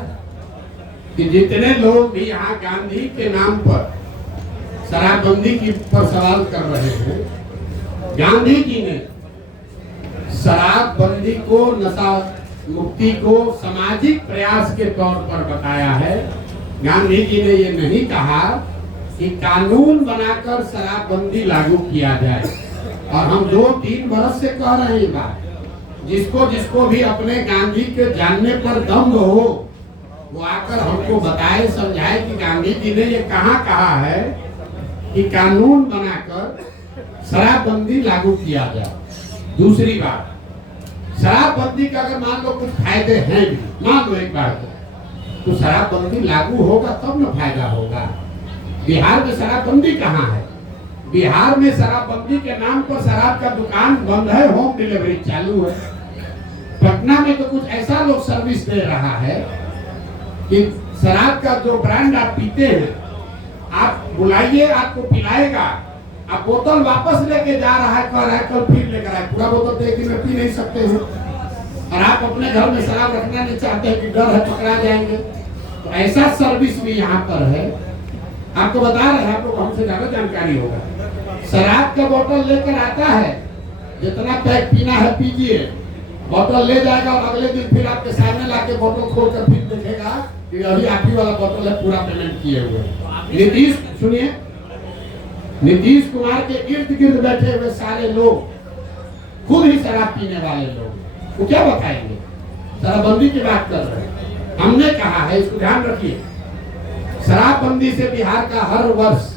कि जितने लोग भी यहाँ गांधी के नाम पर शराबबंदी की पर सवाल कर रहे हैं, गांधी जी ने शराबबंदी को, नशा मुक्ति को सामाजिक प्रयास के तौर पर बताया है। गांधी जी ने ये नहीं कहा कि कानून बनाकर शराबबंदी लागू किया जाए। और हम 2-3 बरस से कह रहे हैं बात, जिसको जिसको भी अपने गांधी के जानने पर दम हो वो आकर हमको बताए, समझाए कि गांधी जी ने ये कहाँ कहा है कि कानून बनाकर शराबबंदी लागू किया जाए। दूसरी बात, शराबबंदी का अगर मान लो कुछ फायदे हैं भी, मान लो एक बार तो शराबबंदी लागू होगा तब न फायदा होगा। बिहार में शराबबंदी कहाँ है? बिहार में शराबबंदी के नाम पर शराब का दुकान बंद है, होम डिलीवरी चालू है। पटना में तो कुछ ऐसा लोग सर्विस दे रहा है कि शराब का जो ब्रांड आप पीते हैं, आप बुलाइए आपको पिलाएगा, आप बोतल वापस लेके जा रहा है, कह रहा है कल फिर लेकर आए, पूरा बोतल तो एक दिन में पी नहीं सकते हैं। और आप अपने घर में शराब रखना नहीं चाहते हैं कि डर है पकड़ा जाएंगे। तो ऐसा सर्विस भी यहाँ पर है। आपको बता रहे हैं, आपको हमसे ज्यादा जानकारी होगा। शराब का बोतल लेकर आता है, जितना पैक पीना है पीजिए, बोतल ले जाएगा और अगले दिन फिर आपके सामने लाके बोतल खोल कर फिर देखेगा कि अभी आप ही वाला बोतल है, पूरा पेमेंट किए हुए। नीतीश, सुनिए, नीतीश कुमार के इर्द गिर्द बैठे हुए सारे लोग खुद ही शराब पीने वाले लोग, वो क्या बताएंगे? शराबबंदी की बात कर रहे हैं। हमने कहा है, इसको ध्यान रखिए, शराबबंदी से बिहार का हर वर्ष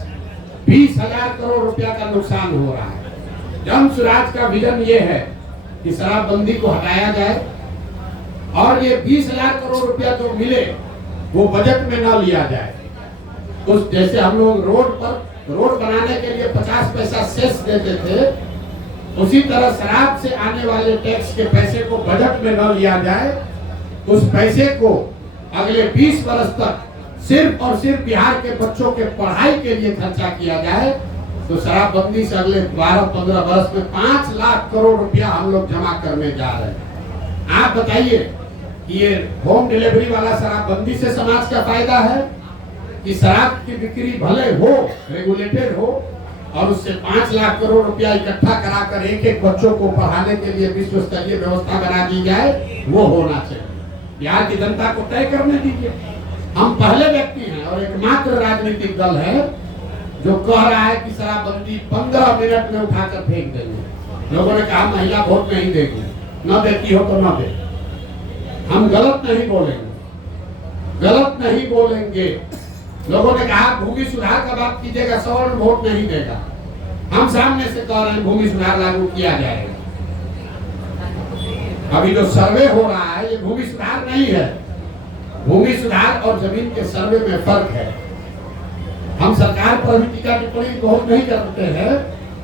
20,000 करोड़ रुपया का नुकसान हो रहा है। जन स्वराज का विजन ये है कि शराबबंदी को हटाया जाए और ये 20,000 करोड़ रुपया जो मिले वो बजट में न लिया जाए। उस जैसे हम लोग रोड बनाने के लिए 50 पैसा सेस देते थे, उसी तरह शराब से आने वाले टैक्स के पैसे को बजट में न लिया जाए। उस पैसे को अगले 20 वर्ष तक सिर्फ और सिर्फ बिहार के बच्चों के पढ़ाई के लिए खर्चा किया जाए। तो शराबबंदी से अगले 12-15 वर्ष में 5 लाख करोड़ रुपया हम लोग जमा करने जा रहे हैं। आप बताइए कि ये होम डिलीवरी वाला शराबबंदी से समाज का फायदा है कि शराब की बिक्री भले हो, रेगुलेटेड हो, और उससे 5 लाख करोड़ रुपया इकट्ठा कराकर एक बच्चों को पढ़ाने के लिए विश्व स्तरीय व्यवस्था बना दी जाए, वो होना चाहिए। बिहार की जनता को तय करने दीजिए। हम पहले व्यक्ति हैं और एकमात्र राजनीतिक दल है जो कह रहा है कि शराबबंदी 15 मिनट में उठाकर फेंक देंगे। लोगों ने कहा महिला वोट नहीं देगी, न देती हो तो न दे। हम गलत नहीं बोलेंगे। लोगों ने कहा भूमि सुधार का बात कीजिएगा, सवर्ण वोट नहीं देगा। हम सामने से कह रहे हैं भूमि सुधार लागू किया जाएगा। अभी जो सर्वे हो रहा है ये भूमि सुधार नहीं है। भूमि सुधार और जमीन के सर्वे में फर्क है। हम सरकार पर भी टीका टिप्पणी बहुत नहीं करते हैं,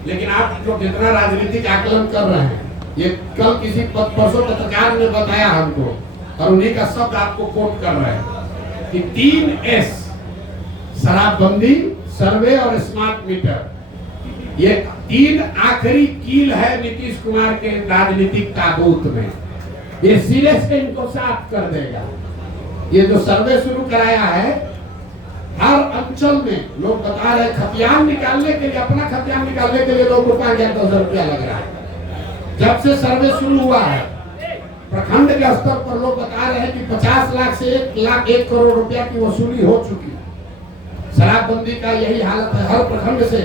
लेकिन आप जो जितना राजनीतिक आकलन कर रहे हैं, ये कल किसी परसों पत्रकार ने बताया हमको, और उन्हीं का शब्द आपको कोट कर रहे हैं कि 3S, शराबबंदी, सर्वे और स्मार्ट मीटर, ये 3 आखिरी कील है नीतीश कुमार के राजनीतिक ताबूत में। ये सिरे से इनको साफ कर देगा। ये जो सर्वे शुरू कराया है, हर अंचल में लोग बता रहे खतियान निकालने के लिए, अपना खतियान निकालने के लिए लोग ₹1000 लग रहा है। जब से सर्वे शुरू हुआ है, प्रखंड के स्तर पर लोग बता रहे हैं कि 50 लाख से 1 करोड़ रुपया की वसूली हो चुकी है। शराबबंदी का यही हालत है। हर प्रखंड से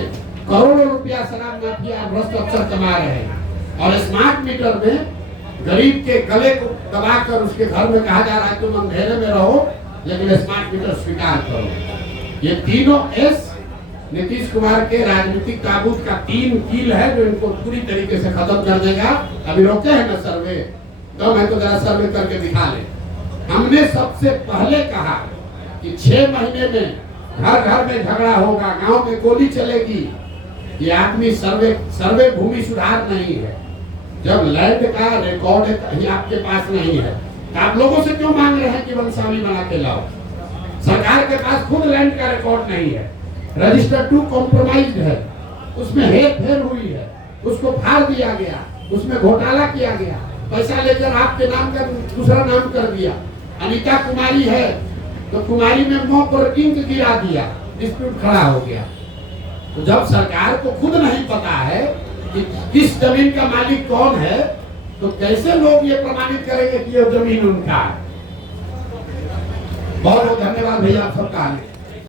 करोड़ों रुपया शराब माफिया भ्रष्ट अफसर कमा रहे हैं। और स्मार्ट मीटर में गरीब के गले को दबाकर उसके घर में कहा जा रहा है तुम अंधेरे में रहो, लेकिन स्मार्ट मीटर स्वीकार करो। ये तीनों एस नीतीश कुमार के राजनीतिक ताबूत का 3 कील है जो इनको पूरी तरीके से खत्म कर देगा। अभी रोके हैं ना सर्वे, तो मैं तो जरा सर्वे करके दिखा ले। हमने सबसे पहले कहा कि 6 महीने में घर घर में झगड़ा होगा, गांव में गोली चलेगी। ये आदमी सर्वे भूमि सुधार नहीं है। जब लैंड का रिकॉर्ड कहीं आपके पास नहीं है तो आप लोगों से क्यों मांग रहे हैं कि वंशावली बना के लाओ? सरकार के पास खुद लैंड का रिकॉर्ड नहीं है। रजिस्टर 2 कॉम्प्रोमाइज्ड है, उसमें हेर फेर हुई है, उसको फाड़ दिया गया, उसमें घोटाला किया गया। पैसा लेकर आपके नाम का दूसरा नाम कर दिया। अनीता कुमारी है तो कुमारी में मुंह पर इंक गिरा दिया, डिस्प्यूट खड़ा हो गया। तो जब सरकार को खुद नहीं पता है कि किस जमीन का मालिक कौन है, तो कैसे लोग ये प्रमाणित करेंगे कि ये जमीन उनका है। बहुत बहुत धन्यवाद भैया आप सबका आने।